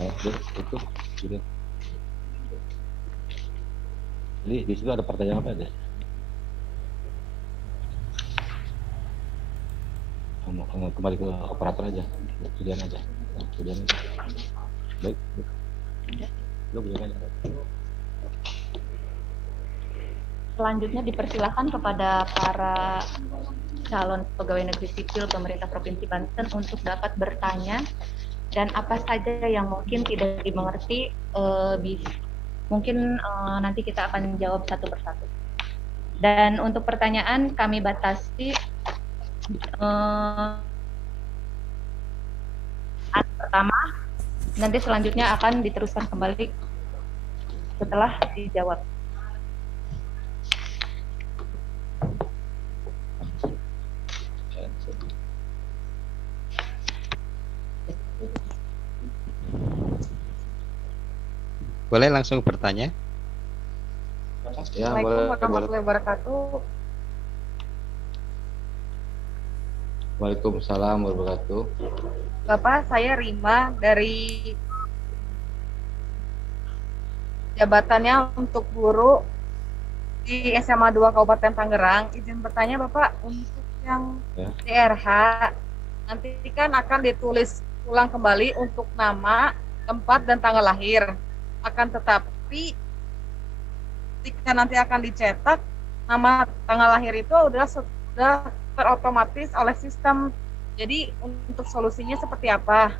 itu sudah. Jadi di situ ada pertanyaan apa aja? Kembali ke operator aja, kemudian aja. Baik. Lu boleh aja. Selanjutnya dipersilakan kepada para calon pegawai negeri sipil pemerintah Provinsi Banten untuk dapat bertanya, dan apa saja yang mungkin tidak dimengerti mungkin nanti kita akan jawab satu persatu. Dan untuk pertanyaan kami batasi pertama, nanti selanjutnya akan diteruskan kembali setelah dijawab. Boleh langsung bertanya? Ya, Assalamualaikum warahmatullahi wabarakatuh. Waalaikumsalam warahmatullahi wabarakatuh. Bapak, saya Rima dari jabatannya untuk guru di SMA 2 Kabupaten Tangerang. Izin bertanya Bapak, untuk yang DRH nanti kan akan ditulis ulang kembali untuk nama, tempat, dan tanggal lahir. Akan tetapi ketika nanti akan dicetak, nama, tanggal lahir itu sudah terotomatis oleh sistem. Jadi untuk solusinya seperti apa?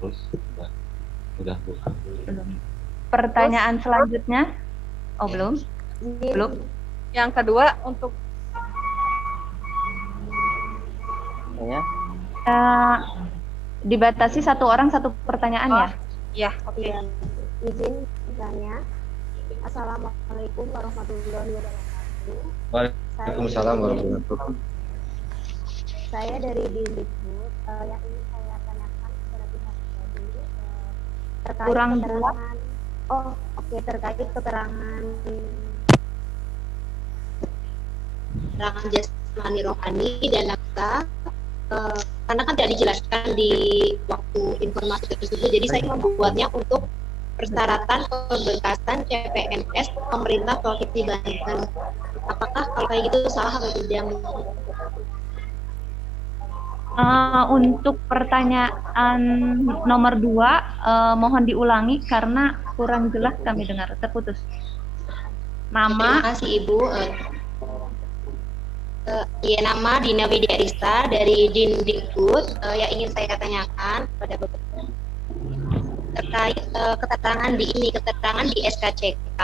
Terus udah belum. Pertanyaan selanjutnya? Oh, belum. Belum. Yang kedua untuk dibatasi satu orang satu pertanyaan ya? Ya, oke. Izin bertanya. Assalamualaikum warahmatullahi wabarakatuh. Waalaikumsalam warahmatullahi wabarakatuh. Saya dari Dindikbud, yang ingin saya tanyakan kepada pihak tadi terkait keterangan. Oh, oke, terkait keterangan jasmani rohani dan nafsa, karena kan tidak dijelaskan di waktu informasi tersebut, jadi saya membuatnya untuk persyaratan pemberkasan CPNS pemerintah Provinsi Banten. Apakah kalau kayak gitu salah atau tidak? Untuk pertanyaan nomor 2, mohon diulangi karena kurang jelas kami dengar, terputus. Nama. Terima kasih Ibu. Ya, nama Dina Widya Arista dari Dindikbud. Yang ingin saya tanyakan pada Bapak terkait keterangan di SKCK,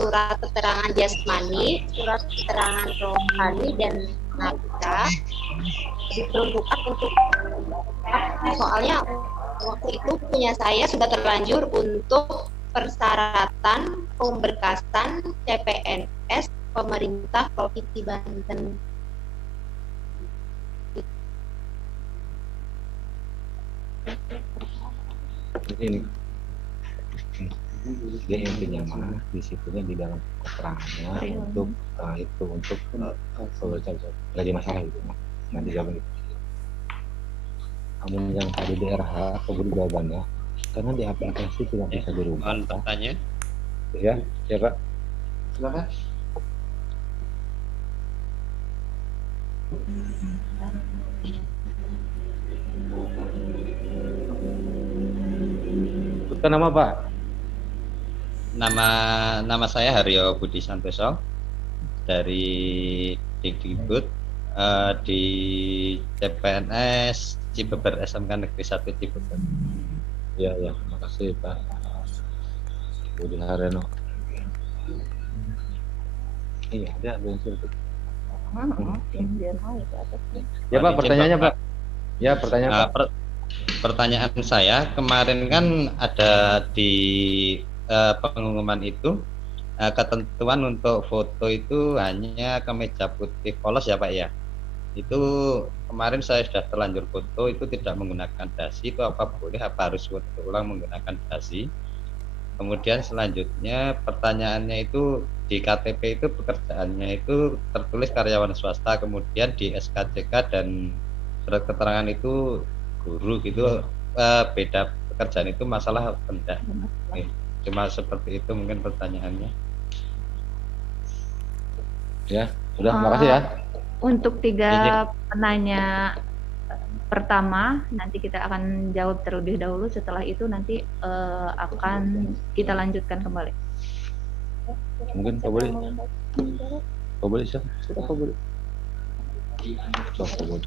surat keterangan jasmani, surat keterangan rohani, dan nafkah diperuntukkan untuk soalnya waktu itu punya saya sudah terlanjur untuk persyaratan pemberkasan CPNS pemerintah Provinsi Banten. Ini dia intinya mah di situnya di dalam keterangannya untuk itu untuk lagi masalah itu nanti jawab itu. Namun yang tadi DRH keburu jawabannya karena di aplikasi tidak bisa dirubah. Mohon bertanya. Ya, Pak. Silakan. Sebutkan nama Pak. Nama saya Haryo Budi Santoso dari Dikdikbud di CPNS Cibeber, SMK Negeri 1 Cibeber. Ya, terima kasih Pak Budi Hareno. Iya, ada bensin tuh. Ya Pak, pertanyaannya Pak. Ya, pertanyaan Pak. Pertanyaan saya, kemarin kan ada di pengumuman itu ketentuan untuk foto itu hanya kemeja putih polos ya Pak ya. Itu kemarin saya sudah terlanjur foto, itu tidak menggunakan dasi, itu apa boleh apa harus foto ulang menggunakan dasi? Kemudian selanjutnya pertanyaannya itu di KTP itu pekerjaannya itu tertulis karyawan swasta, kemudian di SKCK dan surat keterangan itu guru gitu, beda pekerjaan itu masalah benda. Cuma seperti itu mungkin pertanyaannya. Ya, sudah, makasih ya. Untuk 3 penanya pertama nanti kita akan jawab terlebih dahulu, setelah itu nanti akan kita lanjutkan kembali. Mungkin Pak Budi. Pak Budi siapa? Sudah Pak Budi. Pak Budi.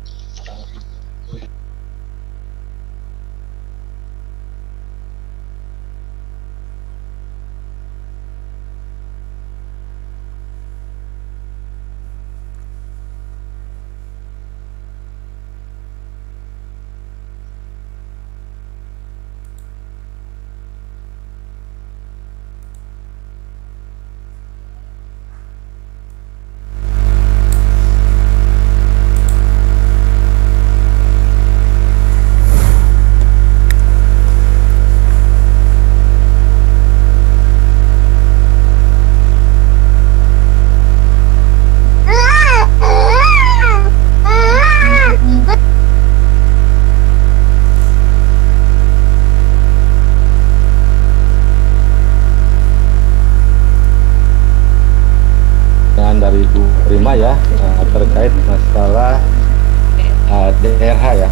Dari Bu Prima ya, terkait masalah DRH ya.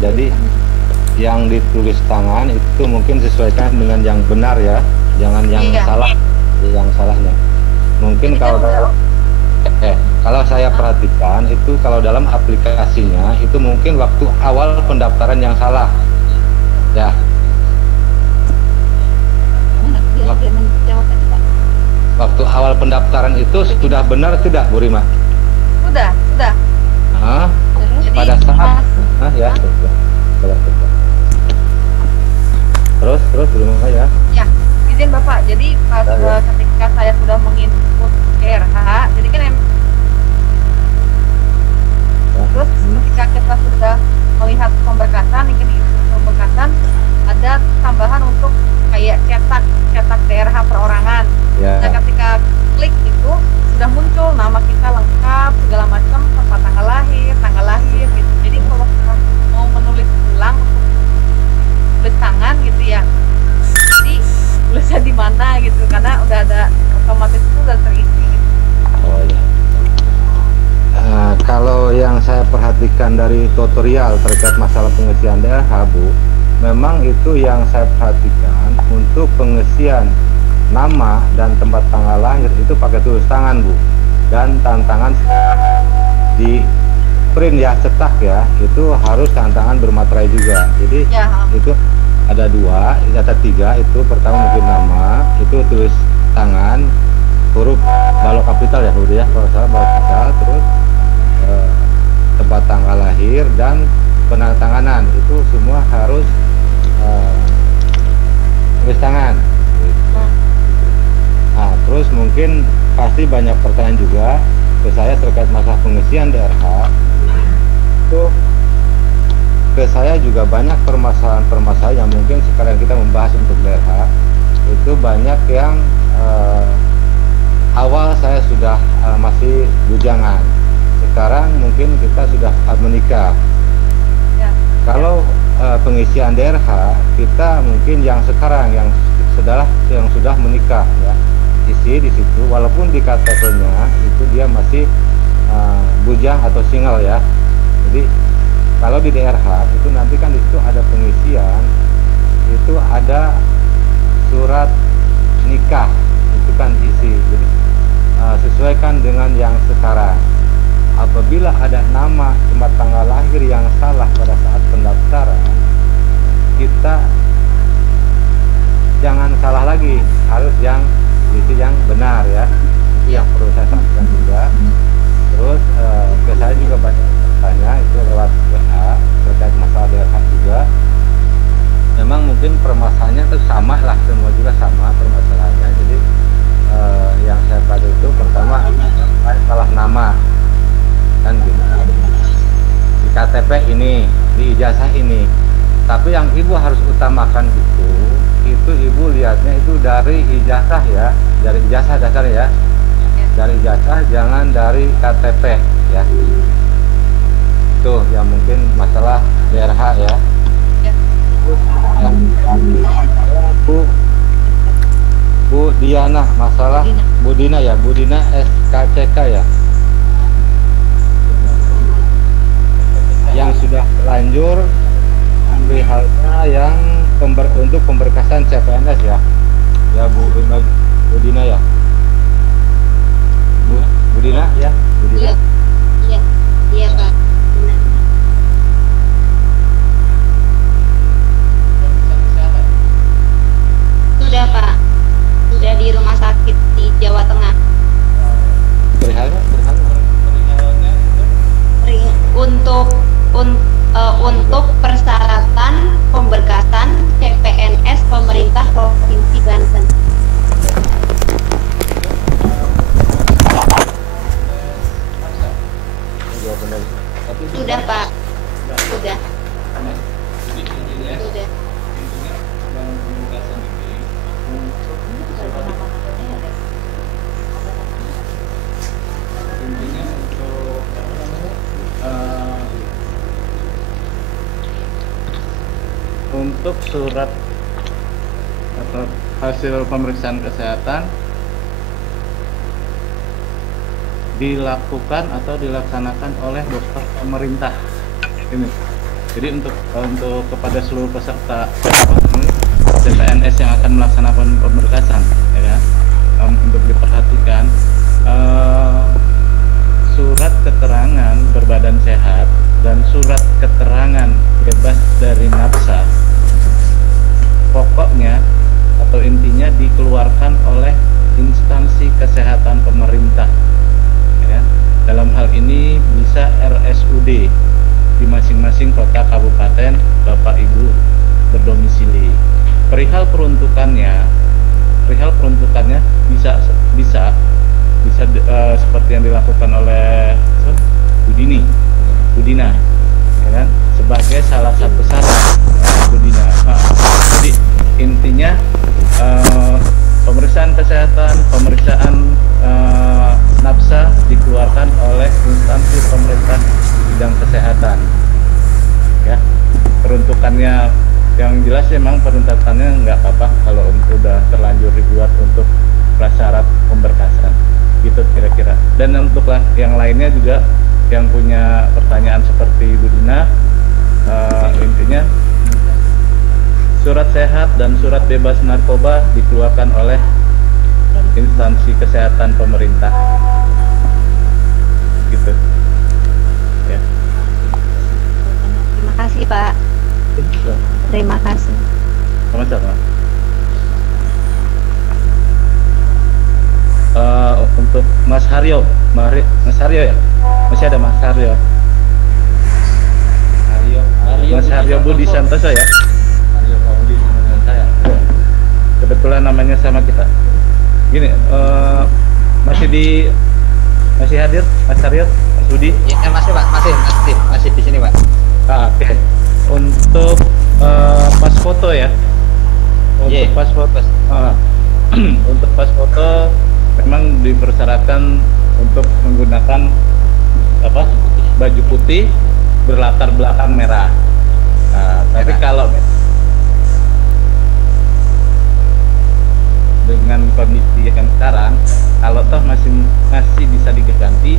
Jadi yang ditulis tangan itu mungkin sesuaikan dengan yang benar ya, jangan yang salah, yang salahnya. Mungkin kalau saya perhatikan itu kalau dalam aplikasinya itu mungkin waktu awal pendaftaran yang salah ya. Waktu awal pendaftaran itu sudah benar tidak Bu Rima? Sudah. Pada saat ya. Terus Bu Rima ya. Ya, izin Bapak. Jadi pas ketika saya sudah menginput DRH, jadi kan terus ketika kita sudah melihat pemberkasan, ingin pemberkasan, ada tambahan untuk kayak cetak DRH perorangan. Ya. Nah, ketika klik itu sudah muncul nama kita lengkap, segala macam, tempat tanggal lahir gitu. Jadi kalau kita mau menulis ulang untuk tulis tangan gitu ya, jadi tulisnya di mana gitu, karena udah ada otomatis itu udah terisi gitu. Oh ya. Kalau yang saya perhatikan dari tutorial terkait masalah pengisian DRH Bu, memang itu yang saya perhatikan untuk pengisian nama dan tempat tanggal lahir itu pakai tulis tangan Bu, dan tantangan di print ya, cetak ya, itu harus tantangan bermaterai juga. Jadi itu ada 2, ada 3, itu pertama mungkin nama, itu tulis tangan huruf balok kapital ya Bu ya, kalau salah balok kapital, terus tempat tanggal lahir dan penandatanganan itu semua harus tulis tangan. Nah, terus mungkin pasti banyak pertanyaan juga ke saya terkait masalah pengisian DRH. Itu ke saya juga banyak permasalahan yang mungkin sekarang kita membahas untuk DRH. Itu banyak yang awal saya sudah masih bujangan. Sekarang mungkin kita sudah menikah. Ya. Kalau pengisian DRH kita mungkin yang sekarang yang sudah menikah ya, isi di situ walaupun di KTP-nya itu dia masih bujang atau single ya. Jadi kalau di DRH itu nanti kan di situ ada pengisian, itu ada surat nikah, itu kan isi. Jadi sesuaikan dengan yang sekarang. Apabila ada nama tempat tanggal lahir yang salah pada saat pendaftaran, kita jangan salah lagi, harus yang isi yang benar ya. Itu yang perlu saya sampaikan juga. Terus ke saya juga banyak bertanya itu lewat WA terkait masalah DRH juga. Memang mungkin permasalahannya itu sama lah, semua juga sama permasalahannya. Jadi yang saya pada itu pertama salah nama kan gini. Di KTP ini, di ijazah ini. Tapi yang ibu harus utamakan itu ibu lihatnya itu dari ijazah ya, dari ijazah dasar ya, dari ijazah, jangan dari KTP ya. itu yang mungkin masalah DRH ya. Ya. Ya. Bu Diana, masalah Bu Dina ya, Bu Dina SKCK ya, yang sudah lanjur perihalnya yang untuk pemberkasan CPNS ya, ya Bu Dina ya, Bu Dina ya, Bu Dina. Iya Pak. Benar. Sudah Pak, sudah di rumah sakit di Jawa Tengah. Perihalnya untuk persyaratan pemberkasan CPNS pemerintah Provinsi Banten. Sudah Pak, sudah. Untuk surat atau hasil pemeriksaan kesehatan dilakukan atau dilaksanakan oleh dokter pemerintah ini. Jadi untuk kepada seluruh peserta CPNS yang akan melaksanakan pemberkasan, ya kan, untuk diperhatikan surat keterangan berbadan sehat dan surat keterangan bebas dari nafsa pokoknya atau intinya dikeluarkan oleh instansi kesehatan pemerintah, ya. Dalam hal ini bisa RSUD di masing-masing kota kabupaten Bapak Ibu berdomisili. Perihal peruntukannya bisa seperti yang dilakukan oleh Bu Dina, ya kan? Sebagai salah satu syarat Bu Dina. Jadi intinya pemeriksaan kesehatan, pemeriksaan nafsa dikeluarkan oleh instansi pemerintah bidang kesehatan. Ya, peruntukannya yang jelas memang peruntukannya nggak apa-apa kalau udah terlanjur dibuat untuk prasyarat pemberkasan, gitu kira-kira. Dan untuk yang lainnya juga yang punya pertanyaan seperti Bu Dina, intinya surat sehat dan surat bebas narkoba dikeluarkan oleh instansi kesehatan pemerintah, gitu ya. Terima kasih Pak. Terima kasih. Sama-sama. Untuk Mas Haryo ya, masih ada Mas Haryo. Mas Haryo Budi Santoso ya. Haryo Budi sama dengan saya. Kebetulan namanya sama kita. Gini, masih hadir Mas Haryo, Mas Budi? Ya, masih Pak, masih di sini Pak. Oke. Untuk pas foto ya. Untuk pas foto. Untuk pas foto memang dipersyaratkan untuk menggunakan baju putih berlatar belakang merah. Tapi kalau dengan kondisi yang sekarang, kalau toh masih bisa diganti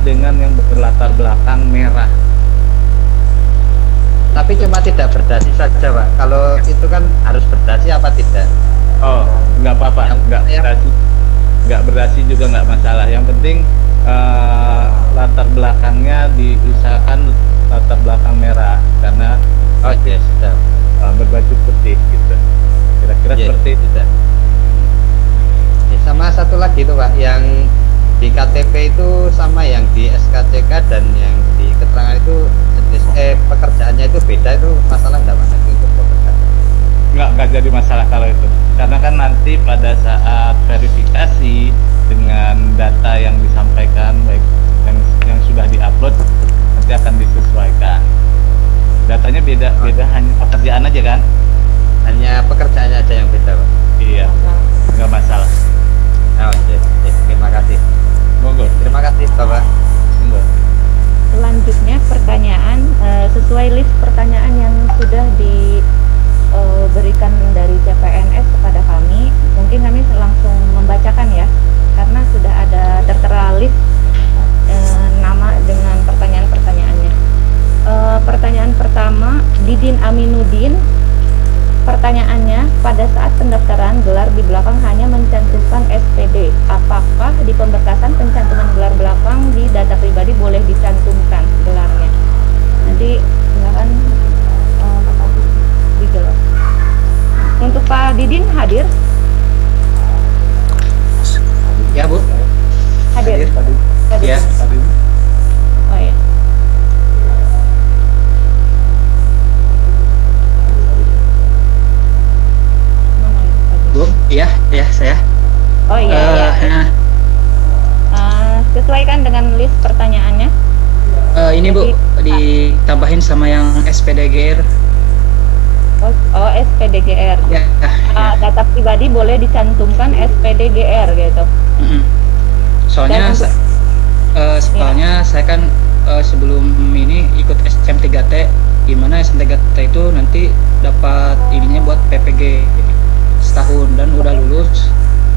dengan yang berlatar belakang merah. Tapi cuma tidak berdasi saja Pak. Kalau itu kan harus berdasi apa tidak? Oh, nggak apa-apa, nggak berdasi juga nggak masalah. Yang penting latar belakangnya diusahakan latar belakang merah karena berbaju putih gitu. Kira-kira seperti itu. Sama satu lagi itu Pak, yang di KTP itu sama yang di SKCK dan yang di keterangan itu pekerjaannya itu beda, itu masalah enggak Mas untuk pekerjaan? Nggak jadi masalah kalau itu, karena kan nanti pada saat verifikasi dengan data yang disampaikan baik yang sudah diupload nanti akan disesuaikan. Datanya beda hanya pekerjaan aja kan? Hanya pekerjaannya aja yang beda Pak? Iya, nggak masalah. Oh, terima kasih. Monggo. Terima kasih Bapak. Monggo. Selanjutnya Ya. Oh ya. Bu, iya saya. Oh iya. Sesuaikan dengan list pertanyaannya. Ini Bu, ditambahin sama yang SPDGR. Oh SPDGR. Ya. Data pribadi boleh dicantumkan SPDGR gitu. Soalnya saya kan sebelum ini ikut SM3T, gimana SM3T itu nanti dapat ininya buat PPG setahun dan udah lulus.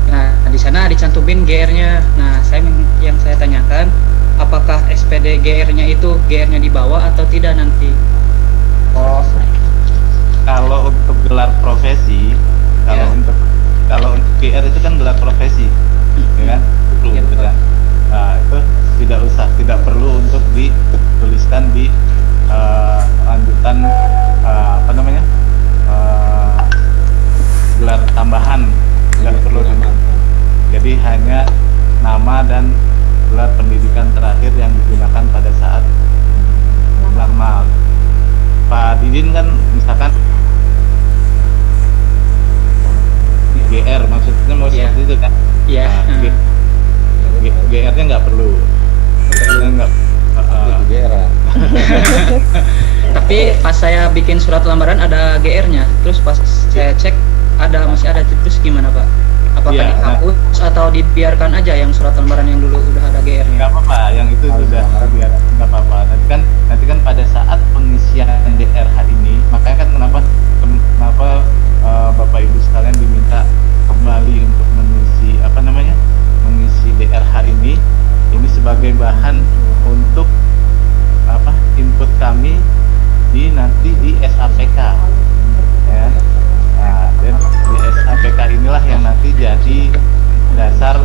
Nah, di sana dicantumin GR-nya. Nah, yang saya tanyakan, apakah SPD GR-nya itu GR-nya dibawa atau tidak nanti? Oh, kalau untuk gelar profesi, kalau untuk GR itu kan gelar profesi, ya kan? Gitu kan? Nah, itu tidak perlu untuk dituliskan di lanjutan gelar tambahan. Nggak perlu nama. Jadi hanya nama dan gelar pendidikan terakhir yang digunakan pada saat melamar. Pak Didin kan misalkan GR maksudnya mau seperti itu kan? Iya. GR-nya nggak perlu. GR. Tapi pas saya bikin surat lamaran ada GR-nya, terus pas saya cek masih ada, terus gimana Pak? Apakah dihapus atau dibiarkan aja yang surat lamaran yang dulu udah ada GR-nya? Nggak apa-apa, yang itu sudah biar nggak apa-apa. Nanti kan pada saat pengisian DRH ini, makanya kan kenapa Bapak Ibu sekalian diminta kembali untuk mengisi DRH ini sebagai bahan untuk input kami nanti di SAPK, ya. Nah, dan di SAPK inilah yang nanti jadi dasar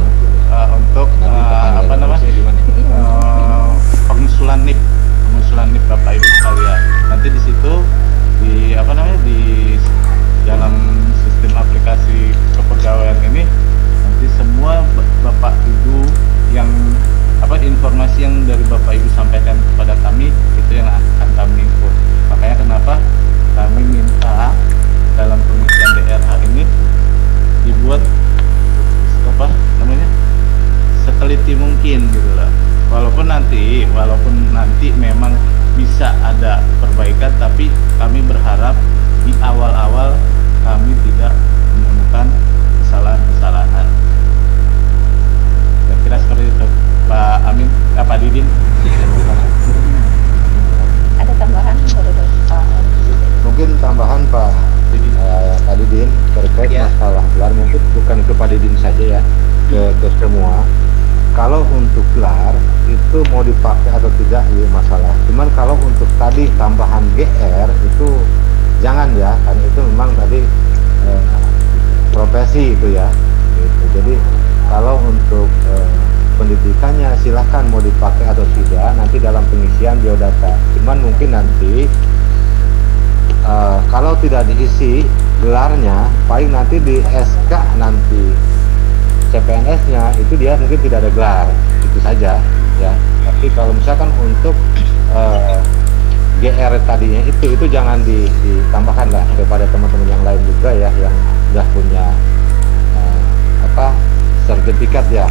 untuk pengusulan NIP Bapak Ibu sekalian. Nanti di situ di dalam sistem aplikasi kepegawaian ini nanti semua Bapak Ibu yang informasi yang dari Bapak Ibu sampaikan kepada kami itu yang akan kami input. Makanya kenapa kami minta dalam pengisian DRH ini dibuat seteliti mungkin gitu lah. Walaupun nanti memang bisa ada perbaikan, tapi kami berharap di awal-awal kami tidak menemukan kesalahan-kesalahan. Kira-kira seperti itu, Pak Amin, Pak Didin. Ada tambahan? Mungkin tambahan Pak Didin terkait masalah gelar, mungkin bukan ke Pak Didin saja ya, ke semua. Kalau untuk gelar itu mau dipakai atau tidak ya masalah. Cuman kalau untuk tadi tambahan GR itu jangan ya, karena itu memang tadi profesi itu ya. Gitu. Jadi kalau untuk pendidikannya silahkan mau dipakai atau tidak nanti dalam pengisian biodata. Cuman mungkin nanti kalau tidak diisi gelarnya, paling nanti di SK nanti CPNS-nya itu dia mungkin tidak ada gelar, itu saja ya. Tapi kalau misalkan untuk GR tadinya itu jangan ditambahkan lah kepada teman-teman yang lain juga ya, yang sudah punya sertifikat ya,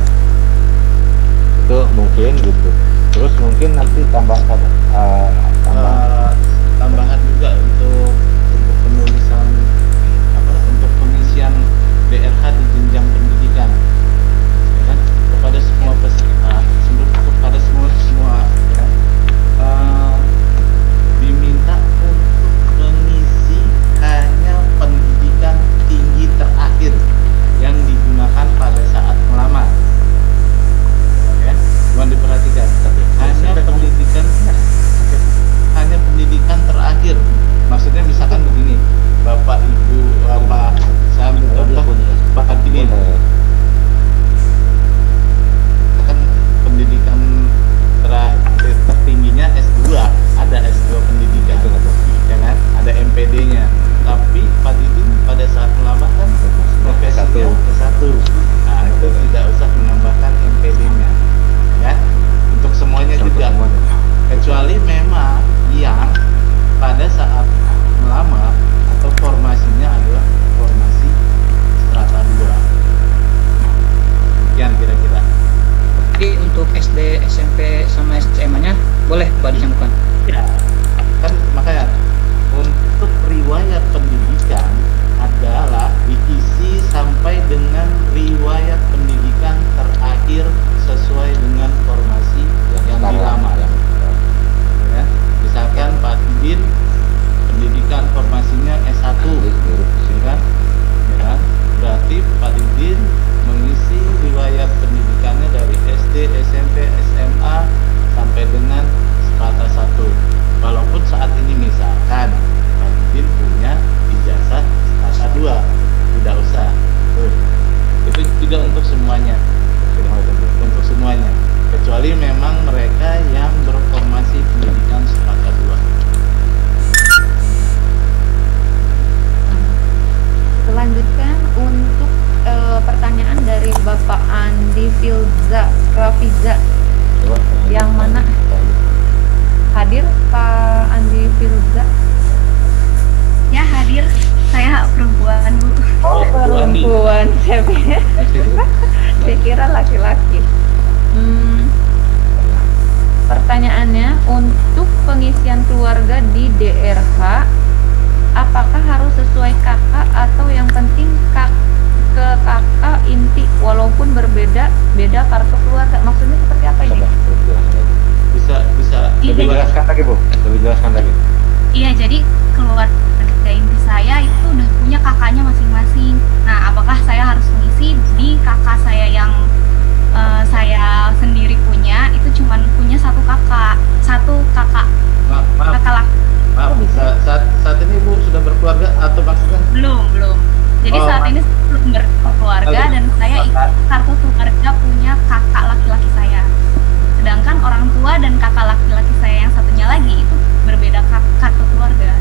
itu mungkin gitu. Terus mungkin nanti tambahan juga untuk penulisan untuk pengisian DRH di jenjang pendidikan, ya kan? Kepada semua peserta, kepada semua ya, diminta untuk mengisi hanya pendidikan tinggi terakhir yang digunakan pada saat melamar, ya. Mohon diperhatikan, hanya pendidikan terakhir. Maksudnya misalkan begini, Bapak Ibu, saya contoh Pak Didin SD, SMP sama SMA-nya boleh Pak dicantumkan? Ya, kan makanya untuk riwayat pendidikan adalah diisi sampai dengan riwayat pendidikan terakhir sesuai dengan formasi yang dilamar. Ya, misalkan Pak Idin pendidikan formasinya S1, ya, berarti Pak Idin mengisi riwayat pendidikannya dari SD, SMP, SMA sampai dengan strata 1. Walaupun saat ini misalkan Pak Idin punya ijazah strata 2, tidak usah. Itu tidak untuk semuanya. Untuk semuanya. Kecuali memang mereka yang berformasi pendidikan strata 2. Selanjutnya untuk pertanyaan dari Bapak Andi Filza Rafiza, yang mana hadir Pak Andi Filza? Ya, hadir. Saya perempuan, Bu. Oh, perempuan. Saya kira laki-laki. Pertanyaannya, untuk pengisian keluarga di DRH, apakah harus sesuai kakak atau yang penting ke kakak inti walaupun beda kartu keluarga? Maksudnya seperti apa ini? Bisa lebih jelaskan lagi, Bu. Lebih jelaskan lagi. Iya, jadi keluarga inti saya itu udah punya kakaknya masing-masing. Nah, apakah saya harus mengisi di kakak saya yang saya sendiri punya, itu cuman punya satu kakak kakak laki. Maaf, saat ini Ibu sudah berkeluarga atau maksudnya? Belum. Jadi saat ini belum berkeluarga dan saya ikut kartu keluarga punya kakak laki-laki saya. Sedangkan orang tua dan kakak laki-laki saya yang satunya lagi itu berbeda kartu keluarga.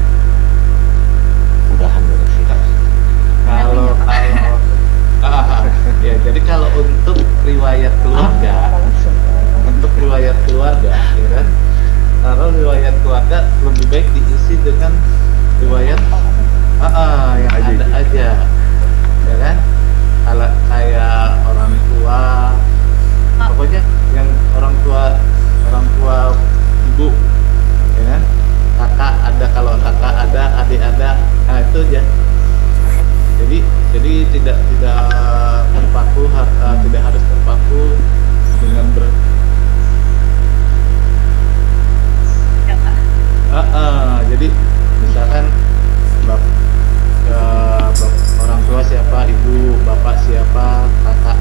Mudahan Ya, jadi kalau untuk riwayat keluarga, ya kan? Kalau riwayat keluarga lebih baik diisi dengan riwayat yang ada aja, ya kan? Kalau kayak orang tua, pokoknya yang orang tua ibu, ya kan? Kakak ada, kalau kakak ada, adik ada, nah itu aja. Jadi tidak terpaku, tidak harus terpaku dengan jadi misalkan orang tua siapa, ibu, bapak siapa, kakak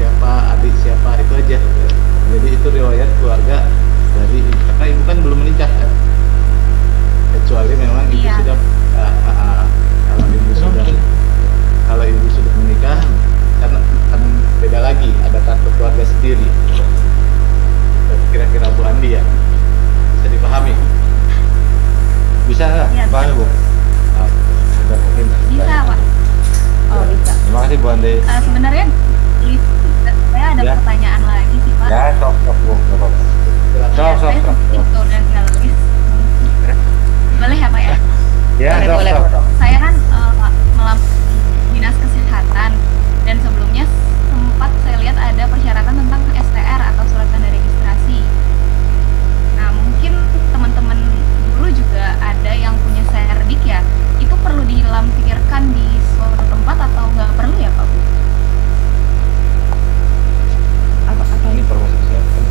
siapa, adik siapa, itu aja. Jadi itu riwayat keluarga dari karena ibu kan belum menikah kan, kecuali memang ibu sudah kalau ibu sudah menikah karena kan beda lagi, ada kartu keluarga sendiri. Kira-kira Bu Andi ya bisa dipahami? Bisa nggak? Ya, Pahami, Bu? Mungkin bisa, Pak. Oh, bisa. Terima kasih, Bu Andi. Sebenarnya saya ada pertanyaan lagi sih, Pak. Ya, sok Bu, nggak apa-apa. Sok. Itu dan nulis. Boleh ya, Pak ya? Ya, boleh. Saya kan melampiri dinas kesehatan dan sebelumnya sempat saya lihat ada persyaratan tentang STR atau surat tanda registrasi. Nah, mungkin teman-teman dulu juga ada yang punya serdik ya, itu perlu dilampirkan di suatu tempat atau nggak perlu ya, Pak Bu? Apa Ini informasi kesehatan.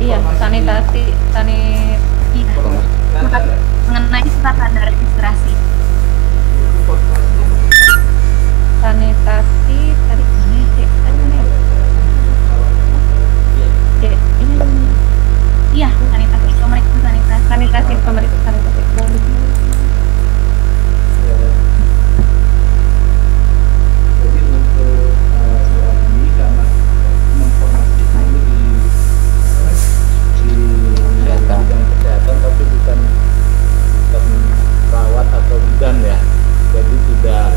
Iya, sanitasi. Mengenai surat tanda registrasi. Sanitasi tadi ini Iya, sanitasi pemeriksaan sanitasi. Pemeriksaan sanitasi. Jadi untuk surat ini karena menginformasikan di bidang kesehatan, tapi bukan perawat atau bidan ya. Jadi tidak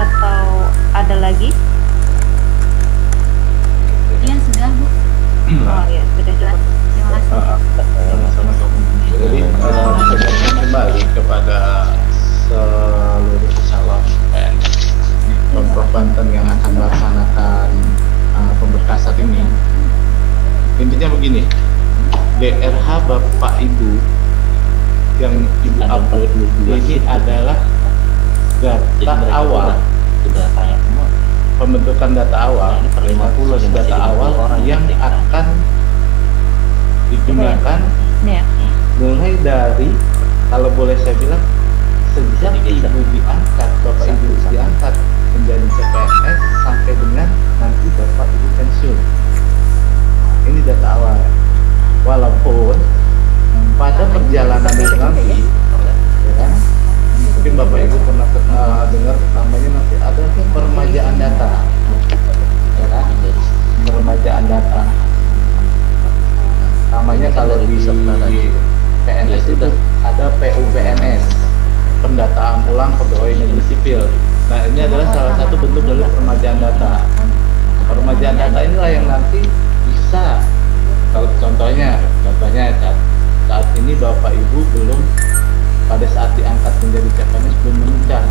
atau ada lagi? Iya, sudah, Bu. Oh ya, sudah cukup. Terima kasih. Jadi kembali kepada seluruh calon PNS Pemprov Banten yang akan melaksanakan pemberkasan ini. Intinya begini, DRH Bapak Ibu yang Ibu upload ini adalah data awal, pembentukan data awal, 50 data awal yang akan digunakan mulai dari, kalau boleh saya bilang, sejak Ibu diangkat, Bapak Ibu diangkat menjadi CPNS sampai dengan nanti Bapak Ibu pensiun. Ini data awal. Walaupun pada perjalanan nanti, ya kan, mungkin Bapak Ibu pernah dengar namanya nanti ada peremajaan data, ya kan? Peremajaan data. Namanya kalau di PNS itu ada PUPNS, pendataan ulang pegawai negeri sipil. Nah, ini adalah salah satu bentuk dari peremajaan data. Peremajaan data inilah yang nanti bisa, kalau contohnya saat ini Bapak Ibu belum, pada saat diangkat menjadi CPNS belum menikah.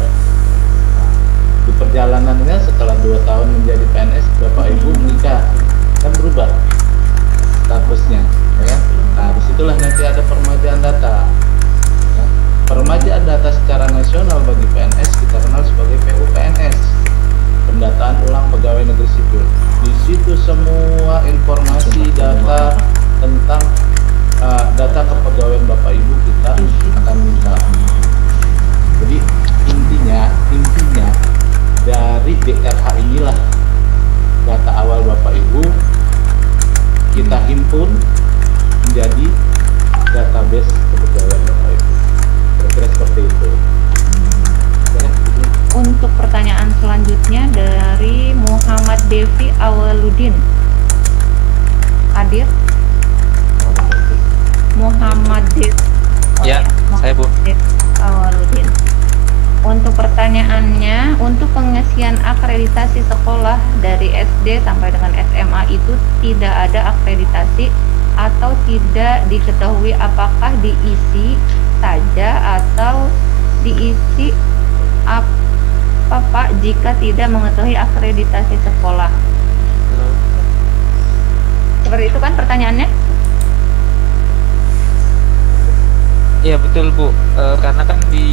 Di perjalanannya setelah 2 tahun menjadi PNS, Bapak Ibu menikah, kan berubah statusnya, ya. Nah, disitulah nanti ada peremajaan data. Peremajaan data secara nasional bagi PNS kita kenal sebagai PUPNS, pendataan ulang pegawai negeri sipil. Di situ semua informasi data tentang data kepegawaian Bapak Ibu kita akan minta. Jadi intinya dari DRH inilah data awal Bapak Ibu kita himpun menjadi database kepegawaian Bapak Ibu. Kira-kira seperti itu. Untuk pertanyaan selanjutnya dari Muhammad Devi Awaludin. Hadir? Muhammad Devi. Ya, saya Bu. Awaludin. Untuk pertanyaannya, untuk pengisian akreditasi sekolah dari SD sampai dengan SMA itu tidak ada akreditasi atau tidak diketahui apakah diisi saja atau diisi apa Pak jika tidak mengetahui akreditasi sekolah? Seperti itu kan pertanyaannya? Iya betul Bu, karena kan di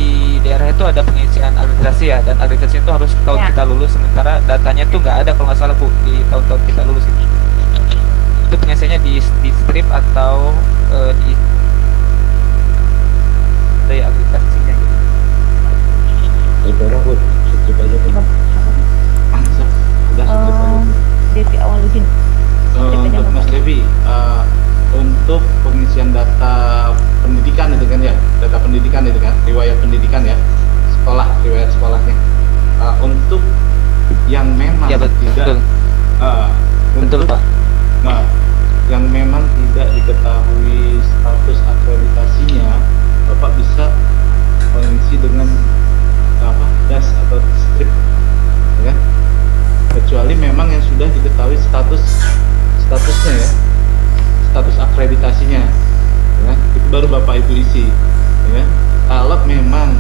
daerah itu ada pengisian akreditasi ya, dan akreditasi itu harus tahun kita lulus, sementara datanya itu nggak ada kalau nggak salah Bu di tahun-tahun kita lulus itu. Itu pengisiannya di strip atau di dari akreditasinya gitu. Itu Bu, strip aja Bu. Devi Awaludin. Untuk Mas Devi, untuk pengisian data pendidikan itu kan ya, data pendidikan itu kan, riwayat pendidikan ya, sekolah, riwayat sekolahnya. Untuk yang memang ya, tidak, betul Pak. Nah, yang memang tidak diketahui status akreditasinya, Bapak bisa mengisi dengan das atau strip, ya kan? Kecuali memang yang sudah diketahui statusnya ya, status akreditasinya, ya, itu baru Bapak Ibu isi, ya. Kalau memang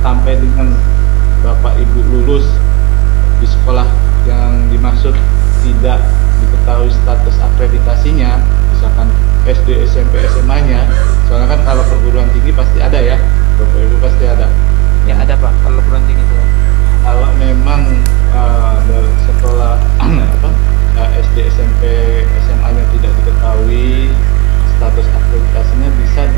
sampai dengan Bapak Ibu lulus di sekolah yang dimaksud tidak diketahui status akreditasinya, misalkan SD, SMP, SMA-nya, soalnya kan kalau perguruan tinggi pasti ada ya, Bapak Ibu pasti ada. Ya ada Pak, kalau perguruan tinggi itu. Kalau memang dari sekolah SD, SMP, SMA-nya tidak diketahui status akreditasinya, bisa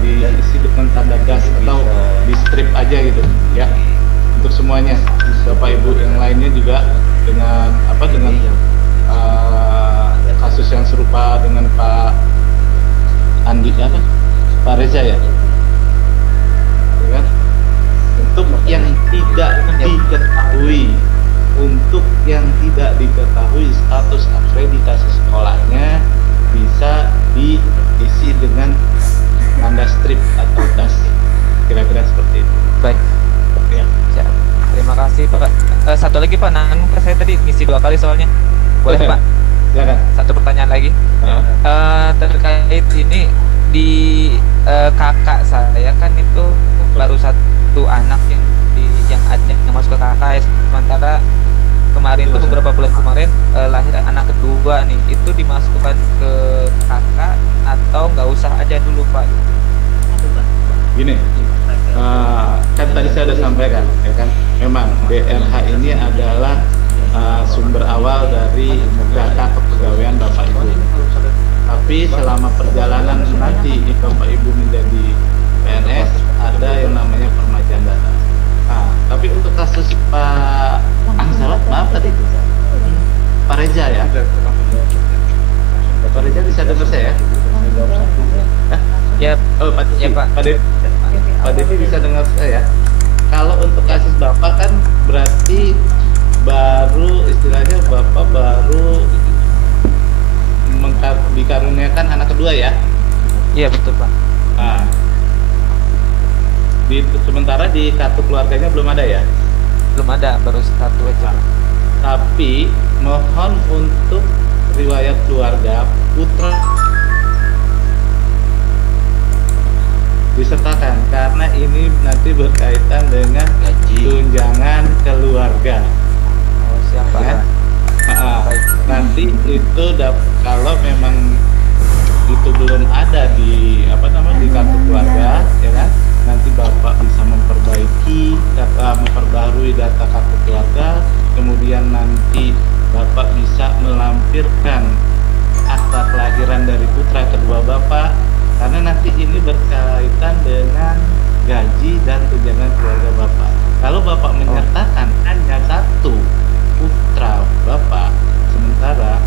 diisi dengan tanda gas atau di strip aja gitu ya, untuk semuanya. Bapak Ibu yang lainnya juga dengan kasus yang serupa dengan Pak Andi Pak Reza ya, kan? Untuk yang tidak diketahui, status akreditasi sekolahnya bisa diisi dengan tanda strip atau das, kira-kira seperti itu. Baik, ya. siap. kasih Pak. Satu lagi Pak, saya tadi ngisi 2 kali soalnya. Boleh Pak? Silakan. Satu pertanyaan lagi. Terkait ini di kakak saya kan itu baru 1 anak yang masuk ke KKS, sementara kemarin tuh beberapa bulan kemarin lahir anak kedua nih, itu dimasukkan ke kakak atau nggak usah aja dulu Pak? Gini, kan tadi saya sudah sampaikan, ya kan, memang DRH ini adalah sumber awal dari data kepegawaian Bapak Ibu. Tapi selama perjalanan nanti Bapak Ibu menjadi PNS, ada yang namanya permajaan data. Nah, tapi untuk kasus Pak Salah, maaf tadi Pak Reza ya, Pak Reza bisa dengar saya? Ya, Pak Devi, Pak Devi bisa dengar saya? Kalau untuk kasus Bapak kan berarti baru istilahnya Bapak baru dikaruniakan anak kedua ya? Iya betul Pak. Nah, sementara di kartu keluarganya belum ada ya? Belum ada, baru 1 aja. Tapi mohon untuk riwayat keluarga putra disertakan karena ini nanti berkaitan dengan tunjangan keluarga. Oh siap Pak. Ya? Nanti itu kalau memang itu belum ada di di kartu keluarga, ya kan? Nanti Bapak bisa memperbarui data kartu keluarga, kemudian nanti Bapak bisa melampirkan akta kelahiran dari putra kedua Bapak, karena nanti ini berkaitan dengan gaji dan tunjangan keluarga Bapak. Kalau Bapak menyertakan hanya 1 putra Bapak, sementara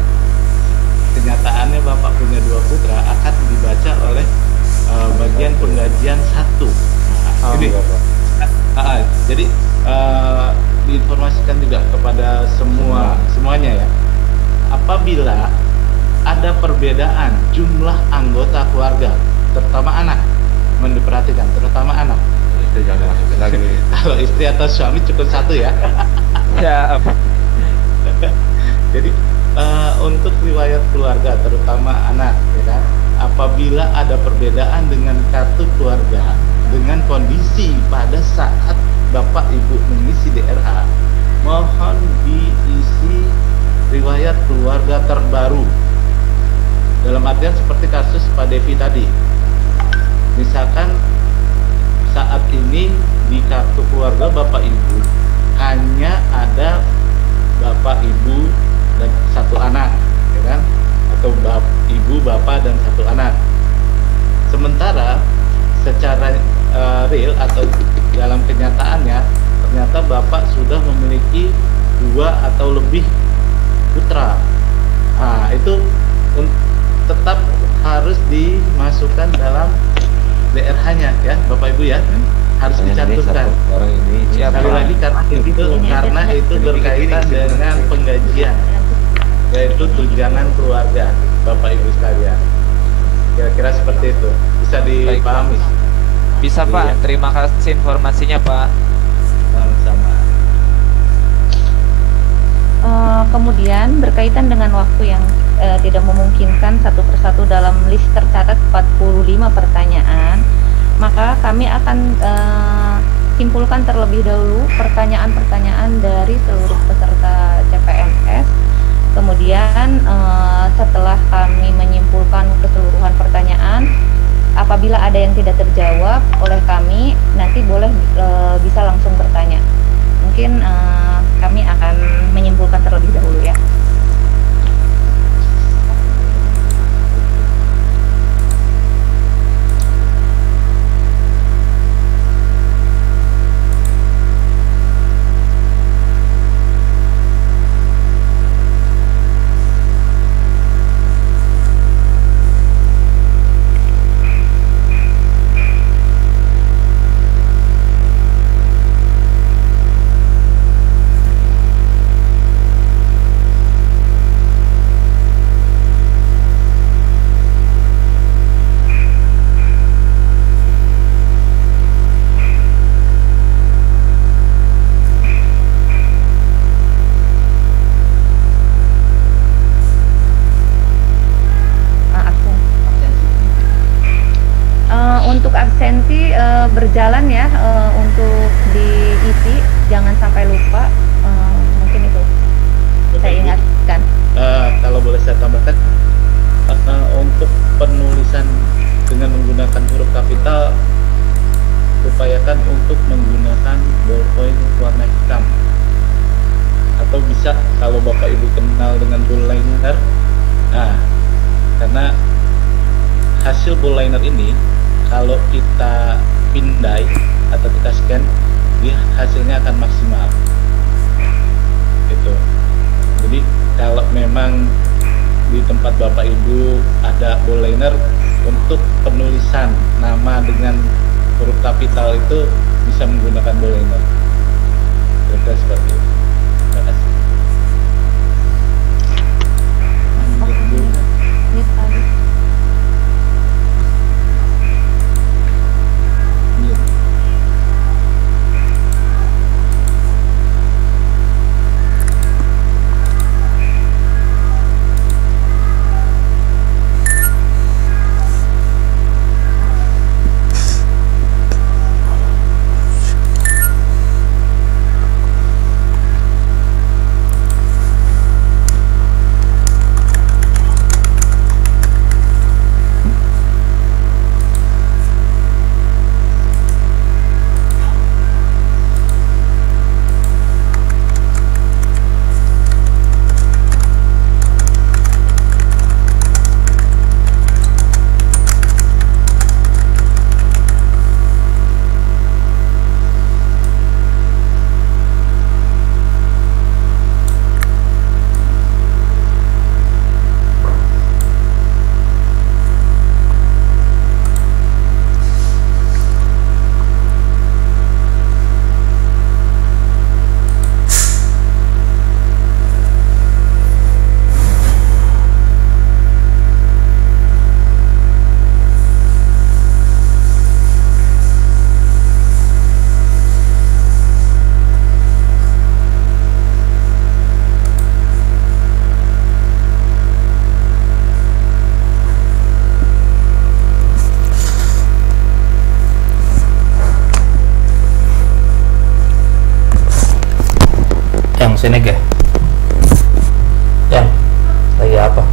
kenyataannya Bapak punya 2 putra, akan dibaca oleh bagian penggajian 1. Jadi diinformasikan juga kepada semuanya ya, apabila ada perbedaan jumlah anggota keluarga, terutama anak, diperhatikan terutama anak. Kalau istri atau suami cukup 1 ya. Ya. Jadi untuk riwayat keluarga terutama anak, ya kan, apabila ada perbedaan dengan kartu keluarga dengan kondisi pada saat Bapak Ibu mengisi DRH, mohon diisi riwayat keluarga terbaru. Dalam artian seperti kasus Pak Devi tadi, misalkan saat ini di kartu keluarga Bapak Ibu hanya ada Bapak Ibu dan 1 anak, ya kan? Atau Ibu, Bapak dan 1 anak. Sementara secara real atau dalam kenyataannya ternyata Bapak sudah memiliki 2 atau lebih putra. Nah, itu tetap harus dimasukkan dalam DRH-nya ya, Bapak Ibu ya. Harus dicantumkan. Sekali lagi karena itu berkaitan dengan penggajian, yaitu tunjangan keluarga Bapak Ibu sekalian. Kira-kira seperti itu. Bisa dipahami? Bisa Pak, iya. Terima kasih informasinya Pak. Sama-sama. Kemudian berkaitan dengan waktu yang tidak memungkinkan satu persatu dalam list tercatat 45 pertanyaan, maka kami akan simpulkan terlebih dahulu pertanyaan-pertanyaan dari seluruh peserta CPNS. Kemudian setelah kami menyimpulkan keseluruhan pertanyaan, apabila ada yang tidak terjawab oleh kami, nanti boleh bisa langsung bertanya. Mungkin kami akan menyimpulkan terlebih dahulu ya. berjalan ya untuk diisi, jangan sampai lupa. Mungkin itu saya ingatkan. Kalau boleh saya tambahkan, untuk penulisan dengan menggunakan huruf kapital, upayakan untuk menggunakan ballpoint warna hitam, atau bisa kalau Bapak Ibu kenal dengan bulliner, karena hasil bulliner ini kalau kita pindai atau kita scan, dia hasilnya akan maksimal gitu. Jadi kalau memang di tempat Bapak Ibu ada bulliner, untuk penulisan nama dengan huruf kapital itu bisa menggunakan bulliner. Kira-kira seperti itu. Terima kasih. Sini ke yang lagi apa?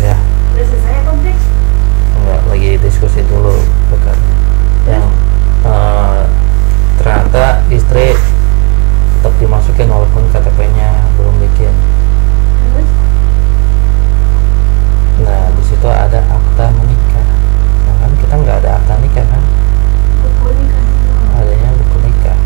Ya enggak, lagi diskusi dulu bukan yang ternyata istri tetap dimasukin walaupun KTP-nya belum bikin. Nah di situ ada akta menikah. Kan kita nggak ada akta nikah kan, adanya buku nikah.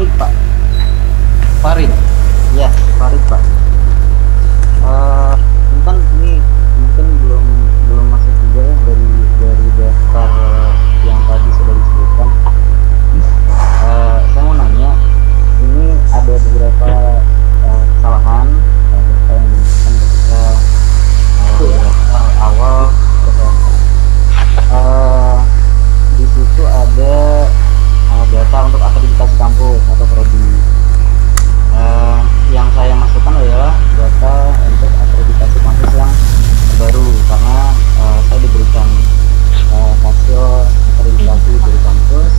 Farid Pak. Farid. Ya, Farid Pak. Kan ini mungkin belum masuk juga ya dari daftar yang tadi sudah disebutkan. Saya mau nanya, ini ada beberapa kesalahan data yang dimasukkan ketika daftar awal di situ ada data untuk akreditasi kampus atau prodi. Yang saya masukkan adalah data untuk akreditasi kampus yang terbaru karena saya diberikan hasil akreditasi dari kampus.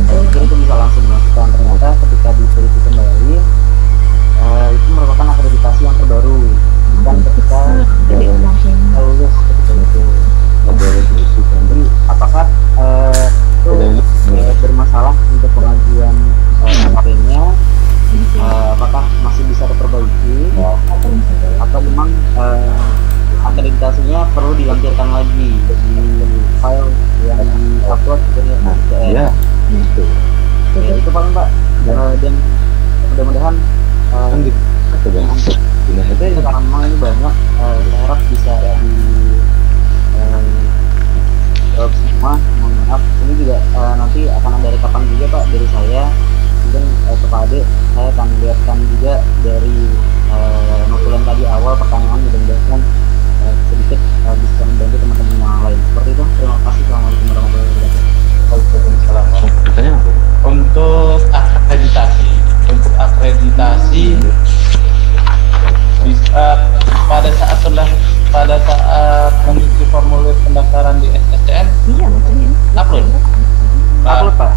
Saya pikir itu bisa langsung dimasukkan, ternyata ketika diteliti kembali itu merupakan akreditasi yang terbaru, bukan ketika lulus ketika itu. Jadi apakah itu bermasalah untuk pengajuan HP-nya? Apakah masih bisa diperbaiki atau memang akreditasinya perlu dilampirkan lagi di file yang di-upload ke DPR? Ya, itu. Ya, itu paling Pak. Dan mudah-mudahan karena memang ini banyak, saya harap bisa jawab semua. Mohon maaf, ini juga nanti akan ada rekapan juga Pak dari saya. Mungkin ke Pak Ade, saya akan lihatkan juga dari notulen tadi awal pertanyaan, mudah-mudahan sedikit bisa membantu teman-teman yang lain. Seperti itu, terima kasih. Assalamualaikum warahmatullahi wabarakatuh. Waalaikumsalam. Untuk akreditasi bisa pada saat mengisi formulir pendaftaran di SSCM upload Pak.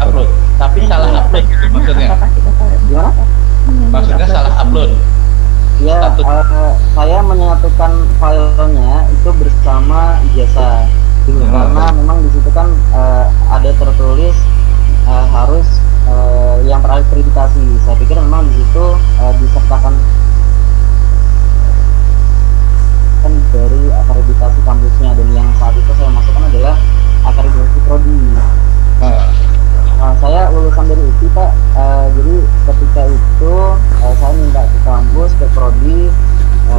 Upload, tapi salah upload maksudnya. Gimana? Maksudnya salah upload. Ya, saya menyatukan filenya itu bersama ijazah. Karena memang di situ kan ada tertulis harus yang terakreditasi. Saya pikir memang di situ disertakan kan dari akreditasi kampusnya, dan yang saat itu saya masukkan adalah akreditasi prodi. Saya lulusan dari UPI Pak, jadi ketika itu saya minta ke kampus, ke prodi,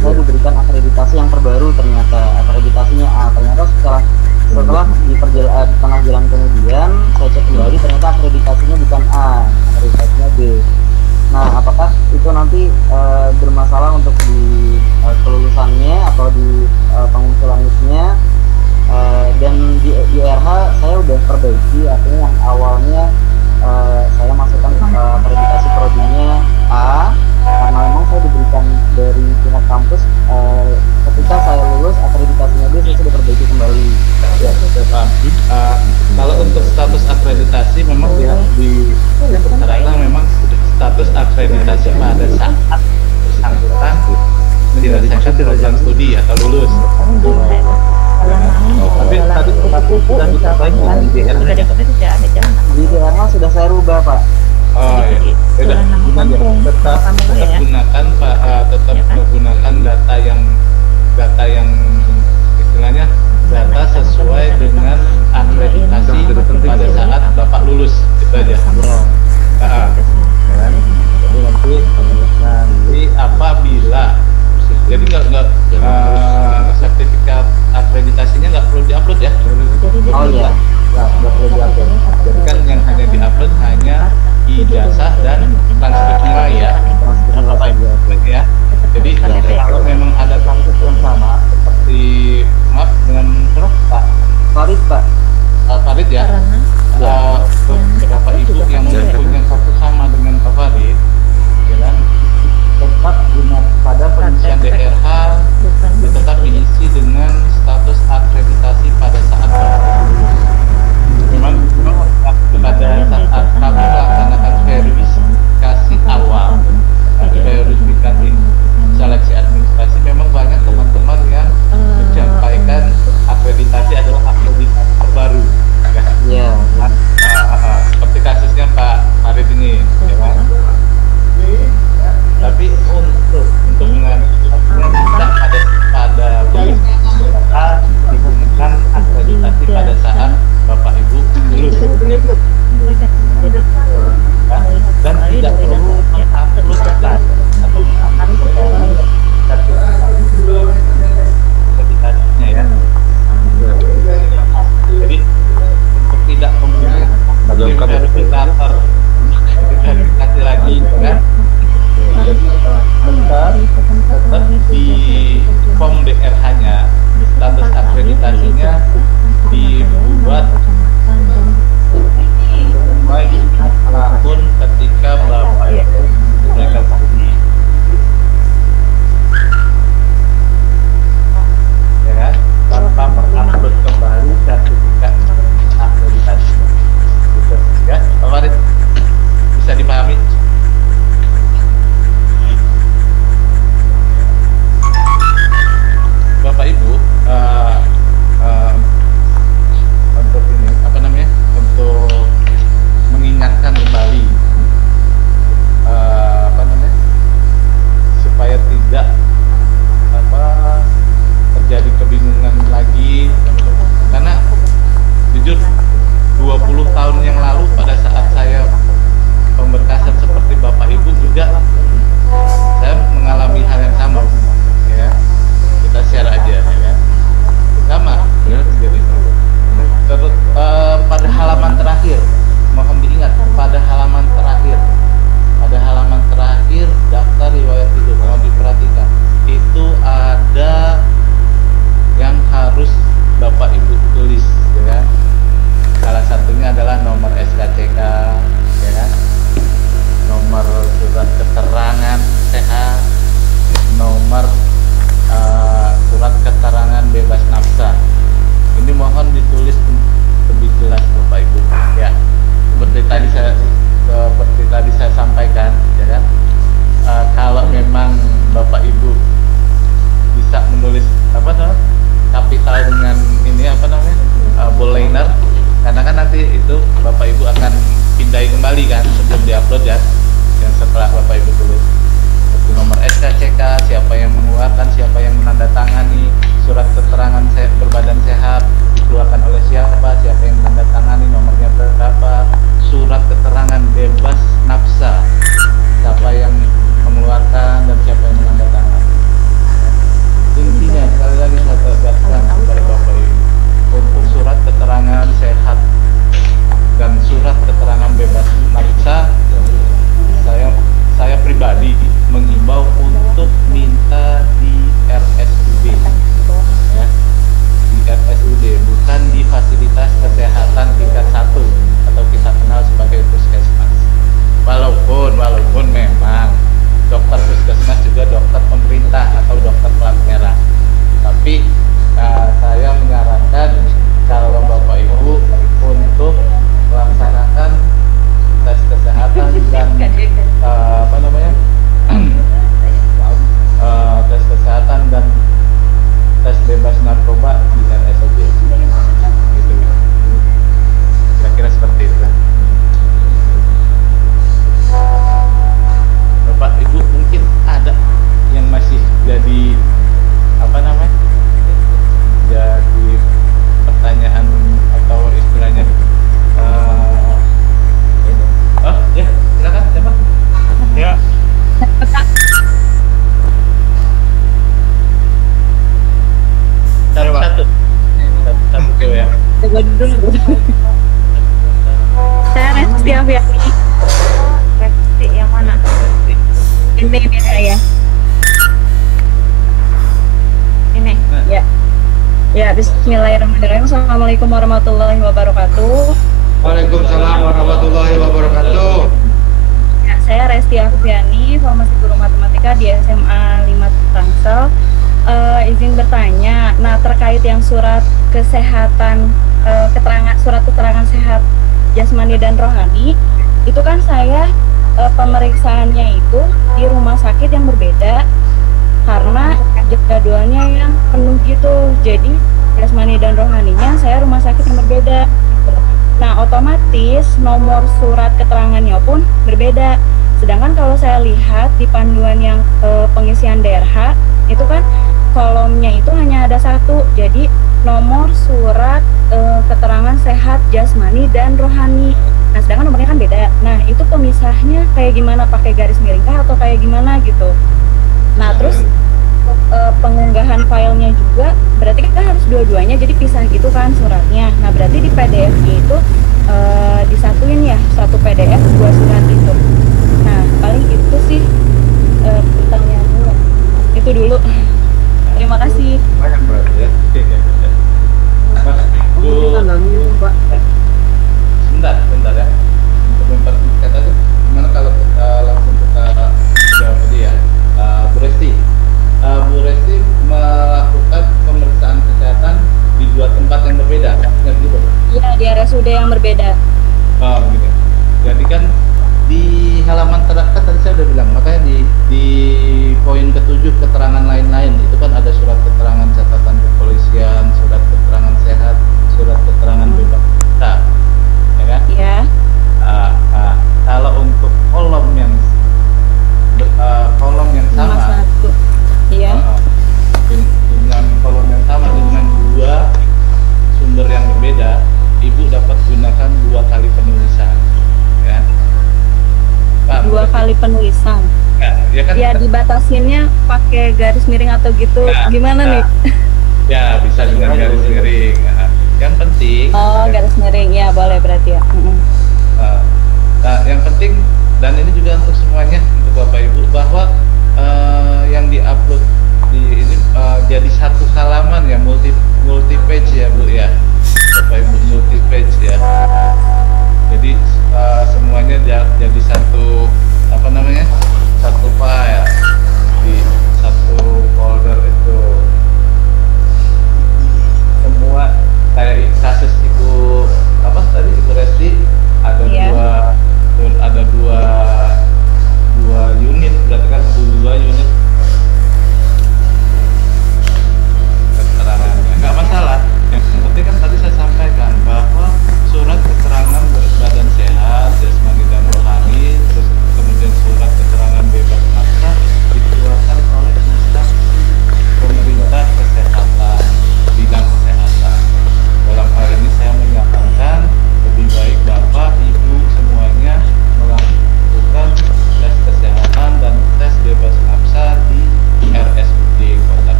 saya diberikan akreditasi yang terbaru. Ternyata akreditasinya A. Ternyata setelah di tengah jalan kemudian saya cek kembali, ternyata akreditasinya bukan A, akreditasinya B. Nah, apakah itu nanti bermasalah untuk di kelulusannya atau di pengumpulan listnya? Dan di RH saya udah perbaiki, artinya yang awalnya saya masukkan akreditasi prodinya A, karena memang saya diberikan dari pihak kampus ketika saya lulus akreditasinya B, saya sudah perbaiki kembali. Ya, saya paham. Kalau untuk status akreditasi memang di persyaratan memang status akreditasi pada saat bersangkutan menyelesaikan program studi atau lulus. Tapi tadi sudah disampaikan di DRH sudah saya rubah Pak. Oh iya, sudah tetap gunakan Pak, tetap menggunakan data yang istilahnya data sesuai dengan akreditasi pada saat Bapak lulus, itu aja. Jadi nanti apabila jadi nggak sertifikat akreditasinya nggak perlu diupload ya? Oh iya, nggak perlu diupload. Jadi kan yang hanya diupload hanya ijazah dan transkrip nilai ya. Ya. Jadi kalau memang ada kampus yang sama seperti maaf dengan Pak Farid Pak. Farid ya. Bapak Ibu yang yang sebelum diupload ya, yang setelah Bapak Ibu tulis. Seperti nomor SKCK, siapa yang mengeluarkan, siapa yang menandatangani, surat keterangan berbadan sehat dikeluarkan oleh siapa yang menandatangani, nomornya berapa, surat keterangan bebas nafsa, siapa yang mengeluarkan dan siapa yang menandatangani. Intinya sekali lagi saya tegaskan kepada Bapak Ibu, untuk surat keterangan sehat dan surat keterangan bebas nafsa, saya pribadi menghimbau untuk minta di RSUD, ya, di RSUD, bukan di fasilitas kesehatan tingkat 1 atau kita kenal sebagai puskesmas. Walaupun memang dokter puskesmas juga dokter pemerintah atau dokter plat merah, tapi saya menyarankan kalau Bapak Ibu untuk melaksanakan tes kesehatan dan tes kesehatan dan tes bebas narkoba di RSUD. Gitu. Kira-kira seperti itu. Bapak Ibu mungkin ada yang masih jadi jadi pertanyaan atau istilahnya ya silakan siapa ya. Satu ya. Saya Resti Afiani. Resti yang mana? Ini saya. Ini. Ya. Ya, bismillahirrahmanirrahim. Assalamualaikum warahmatullahi wabarakatuh. Waalaikumsalam warahmatullahi wabarakatuh. Ya, saya Resti Afiani, formasi guru matematika di SMA 5 Tangsel. Izin bertanya, nah terkait yang surat kesehatan, surat keterangan sehat jasmani dan rohani, itu kan saya pemeriksaannya itu di rumah sakit yang berbeda karena jadwalnya yang penuh gitu, jadi jasmani dan rohaninya saya rumah sakit yang berbeda. Nah otomatis nomor surat keterangannya pun berbeda. Sedangkan kalau saya lihat di panduan yang pengisian DRH itu kan kolomnya itu hanya ada satu, jadi nomor surat keterangan sehat jasmani dan rohani. Nah sedangkan nomornya kan beda. Nah itu pemisahnya kayak gimana, pakai garis miring kah atau kayak gimana gitu. Nah terus pengunggahan filenya juga berarti kita harus dua-duanya jadi pisah gitu kan suratnya. Nah berarti di PDF-nya itu disatuin ya, satu PDF 2 surat itu. Nah paling itu sih pertanyaannya itu dulu. Terima kasih. Banyak berarti ya. Pak. Sebentar ya. Untuk mempercepat tadi, gimana kalau kita langsung kita jawab tadi ya, Bu Resti. Bu Resti melakukan pemeriksaan kesehatan di 2 tempat yang berbeda, ingat gitu? Iya, di RSUD yang berbeda. Oh, gitu. Jadi kan di halaman terakhir tadi saya udah bilang, makanya di poin ke-7 keterangan lain-lain itu kan ada surat keterangan catatan kepolisian, surat keterangan sehat, surat keterangan bebas nafsa, ya kan? Iya. Kalau untuk kolom yang sama, iya. Dengan kolom yang sama dengan 2 sumber yang berbeda, Ibu dapat gunakan 2 kali penulisan, ya. Pak, 2 kali penulisan. Ya kan? Ya dibatasinnya pakai garis miring atau gitu, gimana nih? Ya bisa dengan garis miring. Yang penting. Oh garis miring, ya boleh berarti ya. Nah yang penting, dan ini juga untuk semuanya, untuk Bapak Ibu, bahwa yang diupload di ini jadi 1 halaman ya, multi page ya Bu ya, Bapak Ibu, multi page ya. Jadi semuanya jadi satu file di 1 folder itu. Semua kayak kasus Ibu Ibu Resti ada dua unit, berarti kan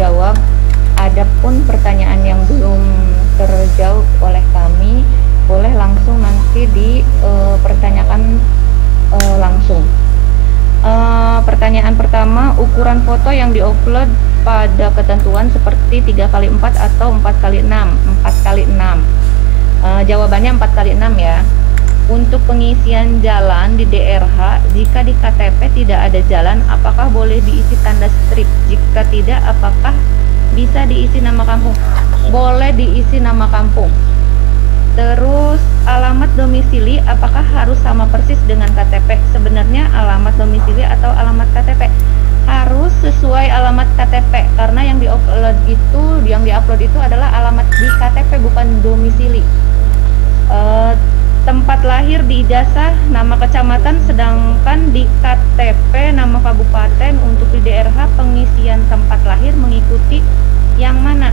terjawab. Adapun pertanyaan yang belum terjawab oleh kami, boleh langsung nanti dipertanyakan langsung. Pertanyaan pertama, ukuran foto yang diupload pada ketentuan seperti 3x4 atau 4x6? 4x6. Jawabannya 4x6 ya. Untuk pengisian jalan di DRH, jika di KTP tidak ada jalan, apakah boleh diisi tanda strip? Jika tidak, apakah bisa diisi nama kampung? Boleh diisi nama kampung. Terus alamat domisili apakah harus sama persis dengan KTP? Sebenarnya alamat domisili atau alamat KTP harus sesuai alamat KTP, karena yang diupload itu adalah alamat di KTP, bukan domisili. Tempat lahir di ijazah nama kecamatan, sedangkan di KTP nama kabupaten. Untuk di DRH pengisian tempat lahir mengikuti yang mana?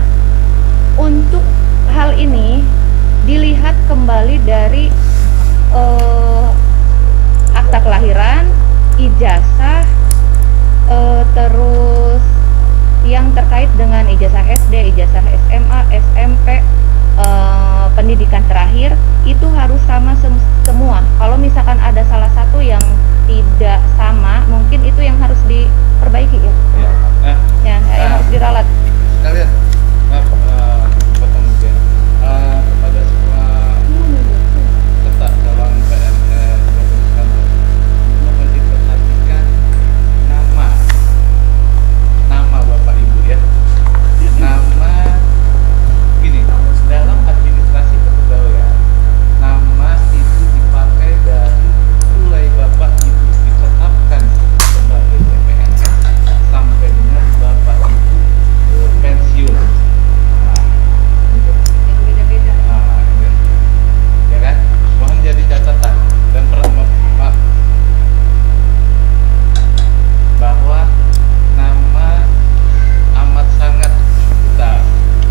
Untuk hal ini dilihat kembali dari akta kelahiran, ijazah, terus yang terkait dengan ijazah SD, ijazah SMA, SMP, pendidikan terakhir, itu harus sama semua. Kalau misalkan ada salah satu yang tidak sama, mungkin itu yang harus diperbaiki ya. Yang harus diralat. Kalian potong mungkin kepada semua peserta calon PNS mohon diperhatikan nama Bapak Ibu ya. Nama gini, dalam administrasi kepegawaian nama itu dipakai dari mulai Bapak Ibu ditetapkan sebagai PNS sampai dengan Bapak Ibu pensiun. Ya kan? Mohon jadi catatan dan bahwa nama amat sangat vital,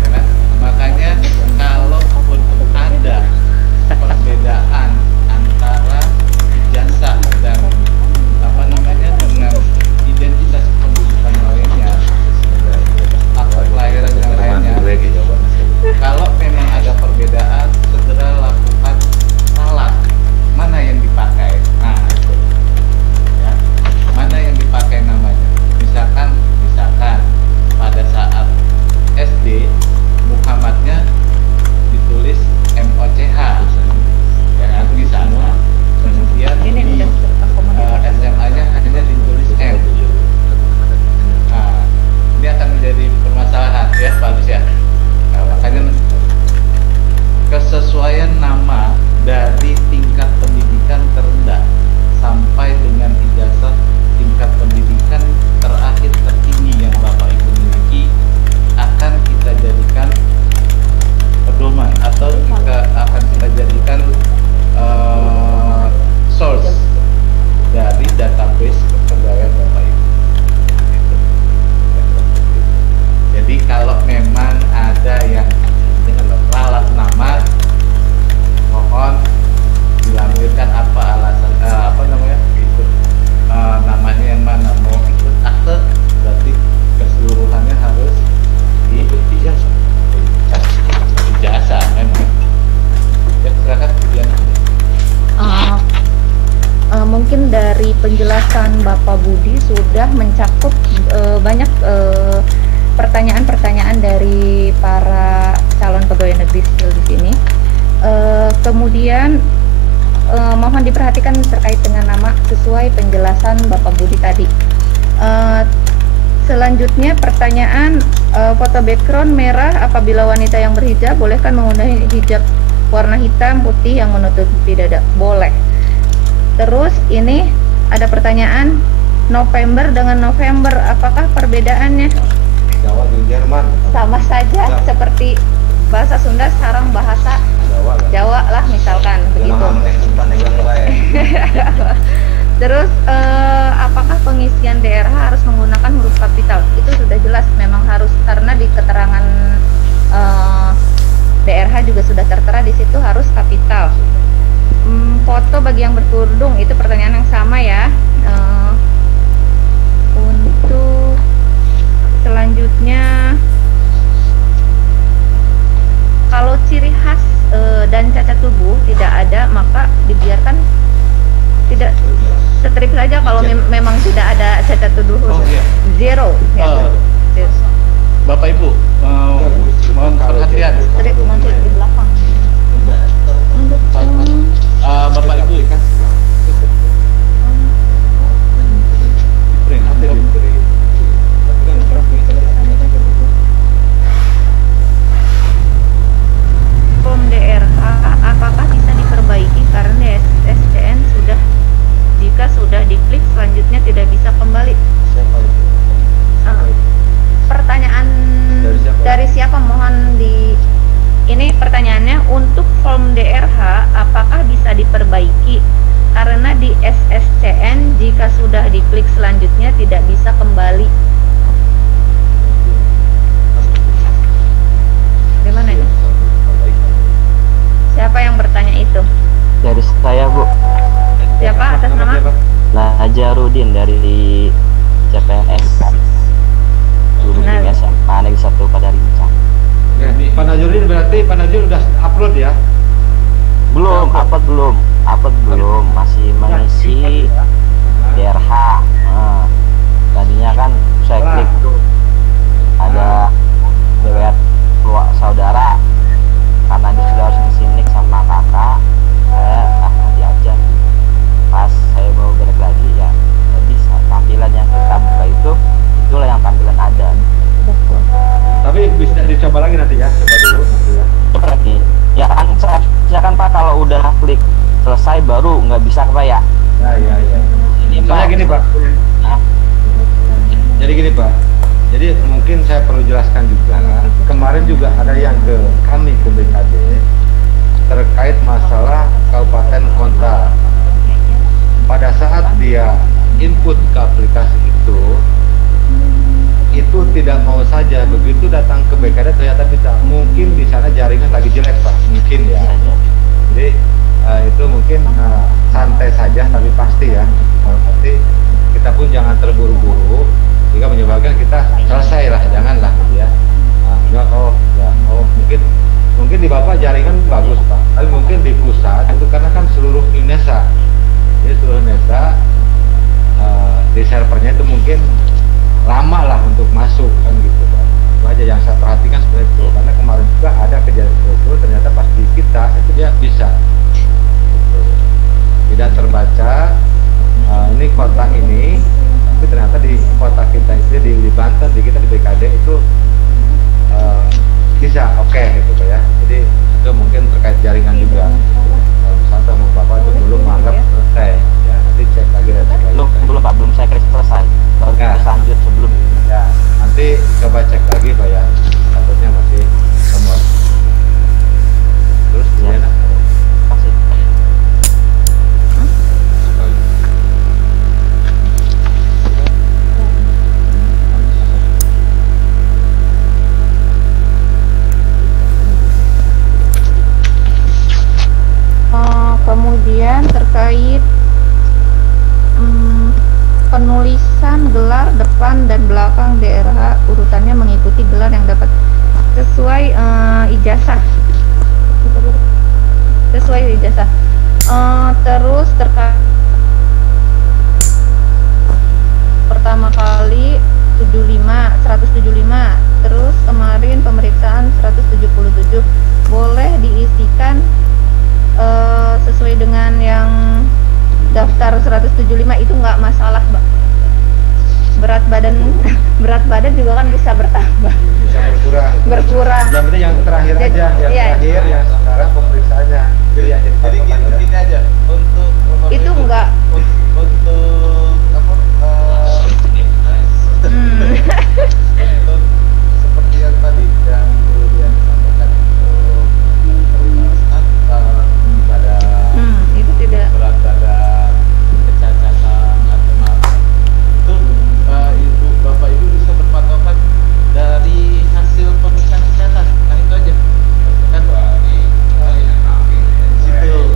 ya kan? Makanya kalaupun ada perbedaan antara ijazah dan dengan identitas pendidikan lainnya, akta kelahiran yang lainnya, kalau memang ada perbedaan, segera lakukan salah mana yang dipakai. Nah, ya, mana yang dipakai namanya. Misalkan pada saat SD Muhammadnya ditulis MOCH, ya kan, misalnya. Kemudian di SMA-nya hanya ditulis M. Nah, ini akan menjadi permasalahan ya Pak Agus ya. Nah, makanya kesesuaian nama dari tingkat pendidikan terendah sampai dengan ijazah tingkat pendidikan terakhir tertinggi yang Bapak Ibu miliki akan kita jadikan pedoman atau akan kita jadikan source dari database kepegawaian Bapak Ibu. Jadi kalau memang ada yang ralat nama, mohon dilampirkan apa alasan ikut namanya yang mana, mau ikut akte berarti keseluruhannya harus diikut ijazah memang. Ya silakan kemudian. Mungkin dari penjelasan Bapak Budi sudah mencakup banyak pertanyaan-pertanyaan dari para calon pegawai negeri sipil di sini. Kemudian mohon diperhatikan terkait dengan nama sesuai penjelasan Bapak Budi tadi. Selanjutnya pertanyaan, foto background merah apabila wanita yang berhijab, bolehkah menggunakan hijab warna hitam putih yang menutupi dada? Boleh. Terus ini ada pertanyaan, November dengan November, apakah perbedaannya? Jawa di Jerman sama saja seperti bahasa Sunda sekarang bahasa Jawa lah misalkan begitu. Terus apakah pengisian DRH harus menggunakan huruf kapital? Itu sudah jelas memang harus, karena di keterangan DRH juga sudah tertera di situ harus kapital. Foto bagi yang berkerudung, itu pertanyaan yang sama ya. Untuk selanjutnya, kalau ciri khas dan cacat tubuh tidak ada, maka dibiarkan tidak strip saja kalau memang tidak ada cacat tubuh. Zero. Bapak Ibu, mohon perhatian. Strip nanti di belakang. Bapak Ibu kan. Form DRH apakah bisa diperbaiki karena SCN jika sudah diklik selanjutnya tidak bisa kembali? Pertanyaan dari siapa? Mohon ini pertanyaannya untuk form DRH apakah bisa diperbaiki karena di SSCN jika sudah diklik selanjutnya tidak bisa kembali. Gimana ini? Siapa yang bertanya itu? Dari saya, Bu. Siapa atas nama? Najarudin dari CPNS Guru Kimia SMA Negeri 1 pada Rincang. Pak Najarudin berarti Pak Najul udah upload ya? Belum, upload belum, masih mengisi DRH. Tadinya kan saya klik ada cewek saudara, karena dia sudah harus ngisi nick sama kakak, saya nanti aja. Pas saya mau balik lagi ya nggak bisa, tampilan yang kita buka itulah yang tampilan ada. Tapi bisa dicoba lagi nanti ya, coba dulu nanti ya. Coba lagi. Ya kan Pak, kalau udah klik selesai baru nggak bisa Pak ya? Iya. Soalnya gini Pak. Jadi gini Pak. Jadi mungkin saya perlu jelaskan juga. Kemarin juga ada yang ke kami ke BKD terkait masalah kabupaten kota. Pada saat dia input ke aplikasi itu tidak mau saja, begitu datang ke BKD ternyata bisa. Mungkin di sana jaringan lagi jelek Pak, mungkin ya. Jadi itu mungkin santai saja, tapi pasti ya. Pasti kita pun jangan terburu-buru jika menyebabkan kita selesai lah, janganlah ya. Mungkin di Bapak jaringan bagus Pak, tapi mungkin di pusat itu karena kan seluruh Indonesia, jadi seluruh Indonesia di servernya itu mungkin lama lah untuk masuk kan gitu Pak. Itu aja yang saya perhatikan seperti itu, karena kemarin juga ada kejadian itu, ternyata pas di kita itu dia bisa gitu. Tidak terbaca ini kota ini, tapi ternyata di kota kita itu di Banten, di kita di BKD itu bisa oke gitu Pak ya. Jadi itu mungkin terkait jaringan juga. Kalau misalnya sama Bapak itu belum menganggap selesai ya, nanti cek lagi dan cek lagi. Belum Pak, belum saya klik selesai. Baru lanjut sebelum ya, nanti coba cek lagi Pak ya, statusnya masih semua. Terus gimana? Masih. Kemudian terkait penulisan gelar depan dan belakang DRH urutannya mengikuti gelar yang dapat sesuai ijazah. Terus terkait pertama kali 175, terus kemarin pemeriksaan 177, boleh diisikan sesuai dengan yang daftar 175 itu nggak masalah Mbak. Berat badan juga kan bisa bertambah, bisa berkurang. Yang penting yang terakhir aja, terakhir yang sekarang pemeriksaannya. Jadi gini aja untuk itu enggak untuk apa untuk seperti yang tadi yang kemudian disampaikan pada itu tidak berat badan, kecacatan atau apa itu ibu bapak ibu bisa berpatokan dari hasil pemeriksaan kesehatan, kan itu aja kan situ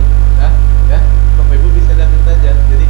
ya bapak ibu bisa lihat itu aja. Jadi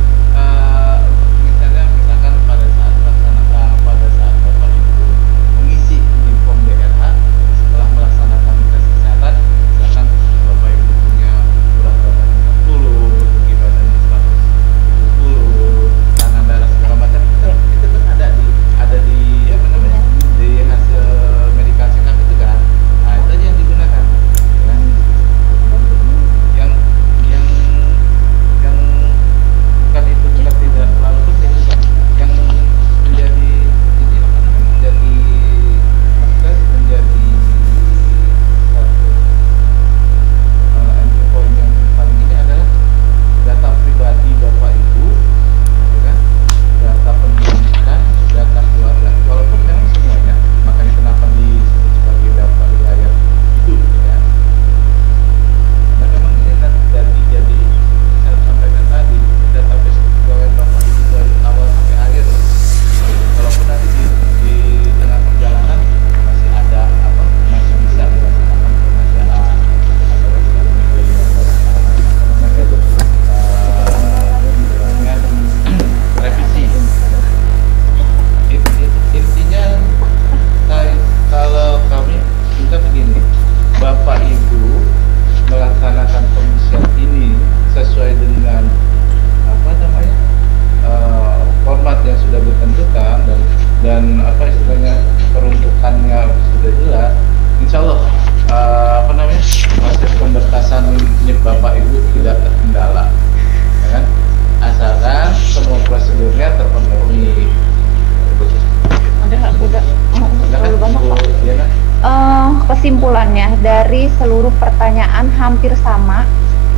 kesimpulannya dari seluruh pertanyaan hampir sama,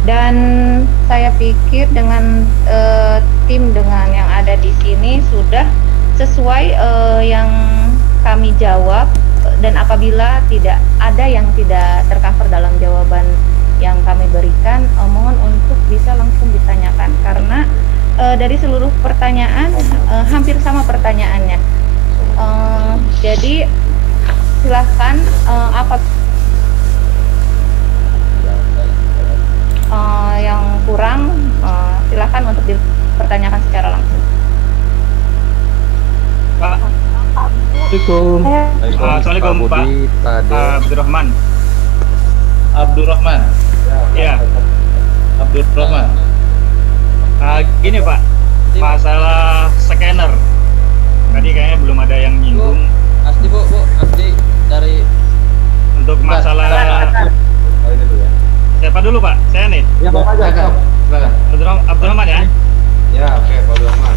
dan saya pikir dengan tim dengan yang ada di sini sudah sesuai yang kami jawab, dan apabila tidak ada yang tidak tercover dalam jawaban yang kami berikan, mohon untuk bisa langsung ditanyakan karena dari seluruh pertanyaan hampir sama pertanyaannya. Jadi silahkan apa yang kurang silahkan untuk dipertanyakan secara langsung. Pak. Assalamualaikum Pak. Abdurrahman. Abdurrahman. Ya. Abdurrahman. Gini Pak, masalah scanner. Tadi kayaknya belum ada yang nyinggung. Asli Bu, Asli dari untuk masalah siapa dulu Pak? Saya nih. Ya Bapak aja. Abdurrahman ya? Ya, oke Pak Abdurrahman.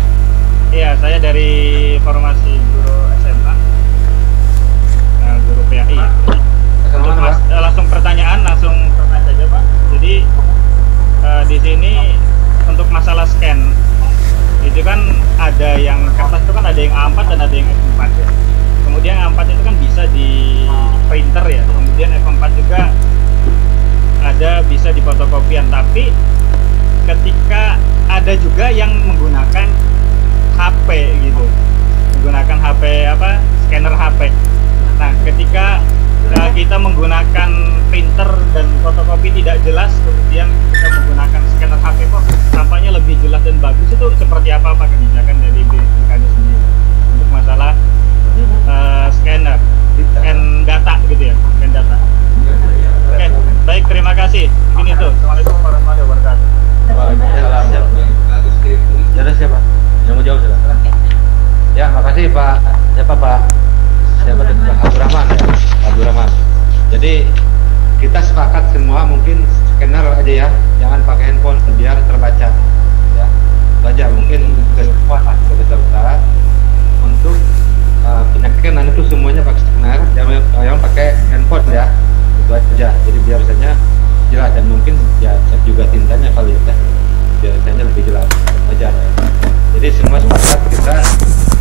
Iya, saya dari formasi guru SMA, guru PAI. Langsung pertanyaan saja Pak. Jadi di sini untuk masalah scan itu kan ada yang kertas itu kan ada yang A4 dan ada yang F4 ya. Kemudian A4 itu kan bisa di printer ya. Kemudian F4 juga ada bisa di fotokopian. Tapi ketika ada juga yang menggunakan HP gitu, menggunakan HP scanner HP. Nah, ketika kita menggunakan printer dan fotokopi tidak jelas, kemudian kita menggunakan scanner HP kok tampaknya lebih jelas dan bagus, itu seperti apa Pak kebijakan dari BPKD sendiri untuk masalah scanner, scan data gitu ya, scan data. Oke, baik, terima kasih. Ini tuh, Assalamualaikum warahmatullahi wabarakatuh. Waalaikumsalam. Ada siapa? Yang mau jawab silakan. Ya, makasih Pak. Siapa Pak? Siapa tadi Pak? Abdurrahman ya. Abdurrahman. Jadi kita sepakat semua mungkin scanner aja ya, jangan pakai handphone biar terbaca. Ya, baca mungkin besar untuk penyakitan itu semuanya pakai scanner, jangan pakai handphone ya. Itu aja. Jadi biasanya jelas dan mungkin ya juga tintanya kali ya. Biasanya lebih jelas aja. Jadi semua sepakat kita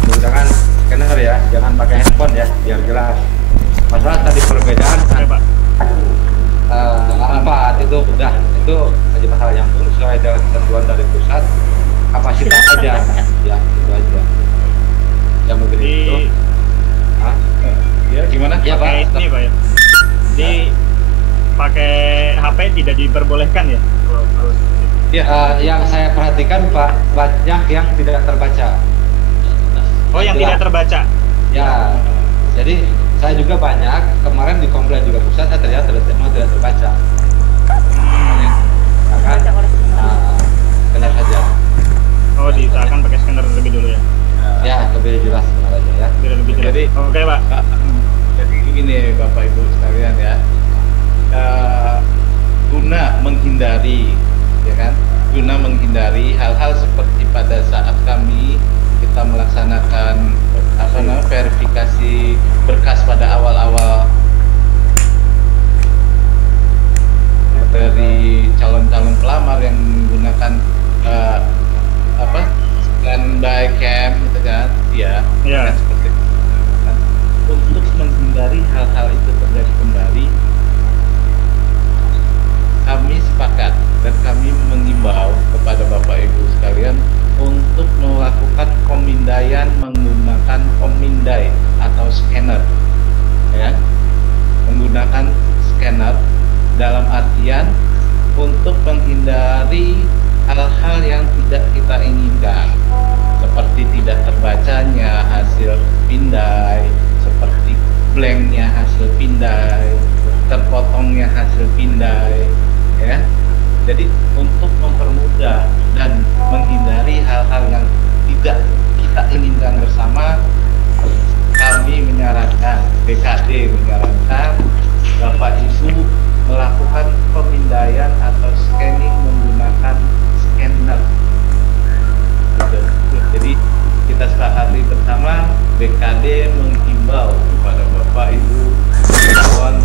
menggunakan scanner ya, jangan pakai handphone ya, biar jelas. Masalah tadi perbedaan A4 itu udah, itu aja masalah yang sesuai dengan ketentuan dari pusat, kapasitas aja ya, itu aja. Ya mungkin itu. Ya gimana? Ya Pak. Ini Pak ya. Jadi pakai HP tidak diperbolehkan ya? Ya, yang saya perhatikan Pak, banyak yang tidak terbaca. Oh, yang tidak terbaca? Ya, jadi saya juga banyak, kemarin di komplain juga pusat, saya ternyata tidak terbaca. Akan benar saja. Oh, diusahakan pakai scanner lebih dulu ya? Ya, lebih jelas benar aja ya. Lebih jelas. Jadi, oke Pak. Jadi begini Bapak Ibu sekalian ya, guna menghindari ya kan, guna menghindari hal-hal seperti pada saat kita melaksanakan verifikasi berkas pada awal-awal dari calon-calon pelamar yang menggunakan standby cam gitu kan, ya, kan, seperti itu. Kan, untuk menghindari hal-hal itu terjadi kembali, kami sepakat dan kami mengimbau kepada Bapak Ibu sekalian untuk melakukan pemindaian menggunakan pemindai atau scanner, ya, menggunakan scanner dalam artian untuk menghindari hal-hal yang tidak kita inginkan, seperti tidak terbacanya hasil pindai, seperti blanknya hasil pindai, terpotongnya hasil pindai, ya. Jadi untuk mempermudah dan menghindari hal-hal yang tidak kita inginkan bersama, kami menyarankan, BKD menyarankan Bapak Ibu melakukan pemindaian atau scanning menggunakan scanner. Gitu. Jadi kita sepakati bersama, BKD menghimbau kepada Bapak Ibu calon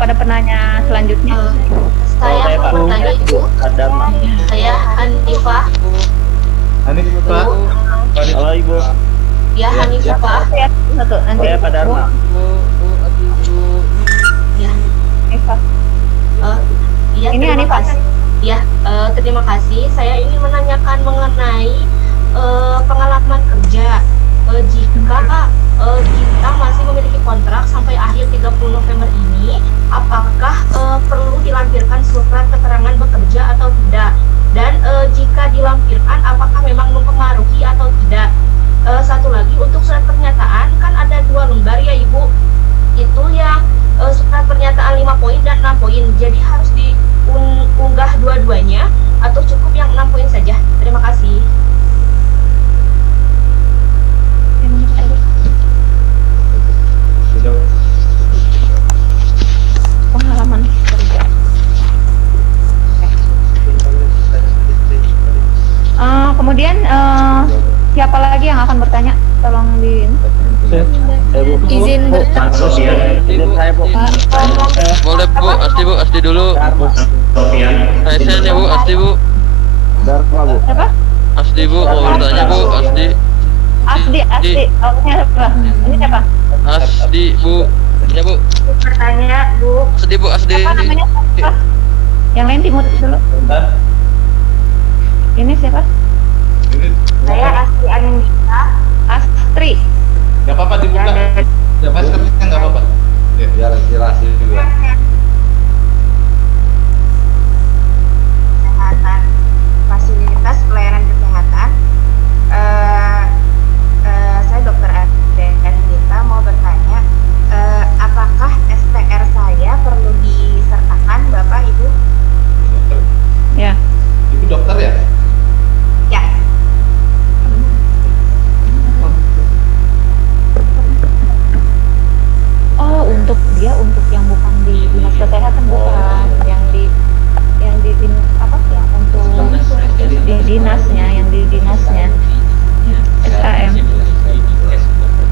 kepada penanya selanjutnya. Saya mau bertanya Ibu. Saya Hanifah. Hanifah. Halo Ibu. Ya Hanifah. Satu nanti. Saya Pak Dharma. Ya. Hanifah. Iya, ini terima Hanifah. kasih. Ya, terima kasih. Saya ingin menanyakan mengenai pengalaman kerja. Jika kita masih memiliki kontrak sampai akhir 30 November ini, apakah perlu dilampirkan surat keterangan bekerja atau tidak? Dan jika dilampirkan, apakah memang mempengaruhi atau tidak? Satu lagi, untuk surat pernyataan kan ada 2 lembar ya Ibu. Itu yang surat pernyataan 5 poin dan 6 poin. Jadi harus diunggah dua-duanya atau cukup yang 6 poin saja? Terima kasih. Pengalaman kerja. Kemudian siapa lagi yang akan bertanya? Tolong di izin bertanya. Boleh Bu, Asdi dulu. Saya ya Bu, Asdi Bu. Siapa? Asdi Bu, mau bertanya Bu, Asdi. Asdi. Ini siapa? Ini siapa? Asdi Bu. Ya Bu. Bertanya Bu. Asdi Bu, Asdi. Apa namanya? Yang lain dimut dulu. Ini siapa? Saya Astri Anindita. Astri. Gak apa-apa dibuka. Ya maskernya nggak apa-apa. Ya, biar inspirasi juga. Kesehatan, fasilitas pelayanan kesehatan. Saya Dr. Anindita mau bertanya, apakah STR saya perlu disertakan Bapak Ibu? Dokter. Ya. Ibu dokter ya? Ya. Oh, untuk yang bukan di dinas kesehatan, bukan yang di apa ya, untuk di dinasnya, yang di dinasnya SKM.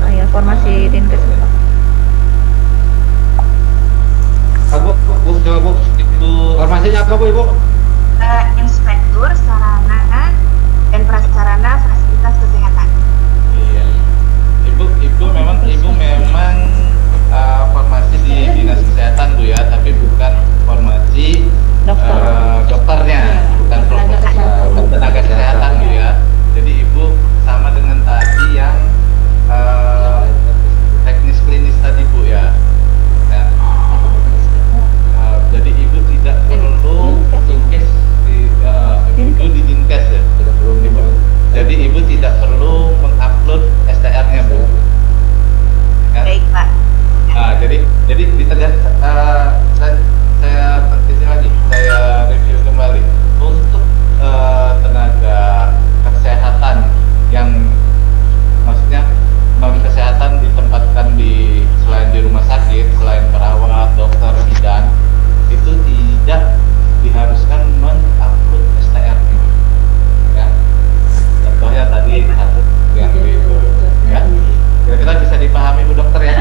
Oh ya, formasi dinkes. Bu, coba Bu, Ibu. Formasinya apa Bu, Ibu? Inspektur sarana dan prasarana fasilitas kesehatan. Iya. Ibu memang formasi di dinas kesehatan Bu ya, tapi bukan formasi dokternya, bukan tenaga kesehatan Bu ya. Jadi Ibu sama dengan tadi yang teknis klinis tadi Bu ya. Jadi Ibu tidak perlu Ibu di Dinkes ya. Jadi Ibu tidak perlu mengupload STR-nya Bu. Kan? Baik Pak. Nah, jadi saya pertisi lagi, saya review kembali untuk tenaga kesehatan yang maksudnya non kesehatan ditempatkan di selain di rumah sakit, selain perawat, dokter, bidan, itu tidak diharuskan mengupload STR-nya. Ya. Contohnya tadi satu yang itu, ya. Kira-kira bisa dipahami Bu Dokter ya?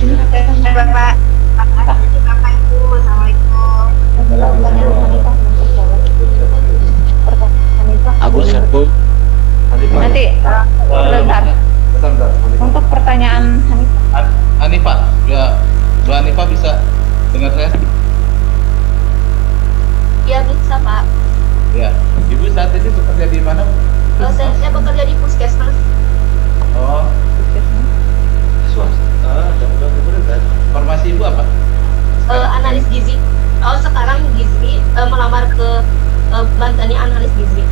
Bapak Ibu, Assalamualaikum. Agus Bu. Nanti sebentar. Untuk pertanyaan Hanifah, ya, Bu Hanifah bisa dengar saya? Ya bisa Pak. Ya, Ibu saat ini bekerja di mana? Saya bekerja di puskesmas. Oh, swasta. Formasi Ibu apa? Analis gizi. Oh sekarang gizi melamar ke Bantennya analis gizi.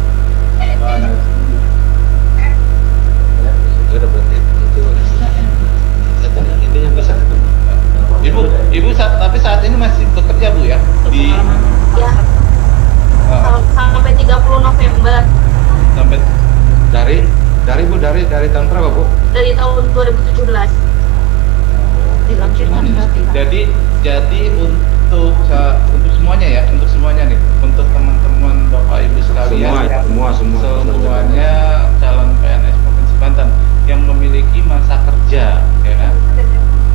Analis gizi. Ya, berarti itu intinya bisa. Ibu tapi saat ini masih bekerja Bu ya di ya sampai 30 November. Sampai dari Bu dari tahun berapa Bu? Dari tahun 2017. Jadi untuk semuanya ya, untuk semuanya nih, untuk teman-teman Bapak Ibu sekalian, semuanya calon PNS Provinsi Banten yang memiliki masa kerja, ya kan?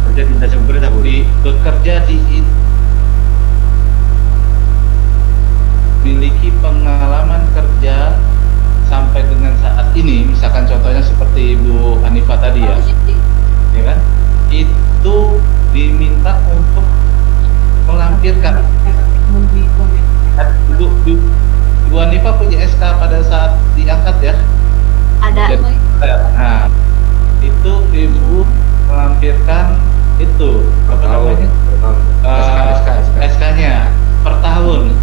Kerja di instansi pemerintah Bu. Bekerja di si Ibu Hanifah tadi ya kan, itu diminta untuk melampirkan. Ibu Hanifah punya SK pada saat diangkat ya? Ada. Nah, itu Ibu melampirkan itu apa namanya? SK-nya per tahun,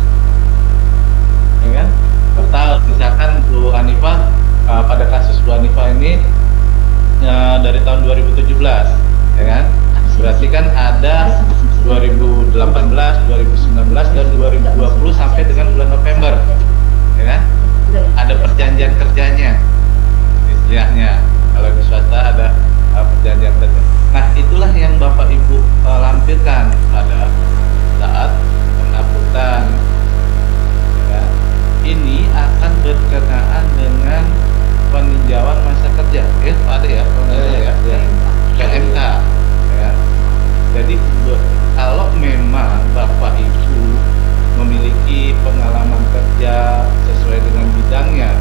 ya kan? Per tahun. Misalkan Bu Hanifah pada kasus Bu Hanifah ini dari tahun 2017, ya kan? Berarti kan ada 2018, 2019 dan 2020 sampai dengan bulan November, ya kan? Ada perjanjian kerjanya, istilahnya. Kalau di swasta ada perjanjian kerja. Nah, itulah yang Bapak Ibu lampirkan pada saat pencabutan. Ya. Ini akan berkenaan dengan peninjauan masa kerja. Ada ya, PMK. Ya. Jadi kalau memang Bapak Ibu memiliki pengalaman kerja sesuai dengan bidangnya,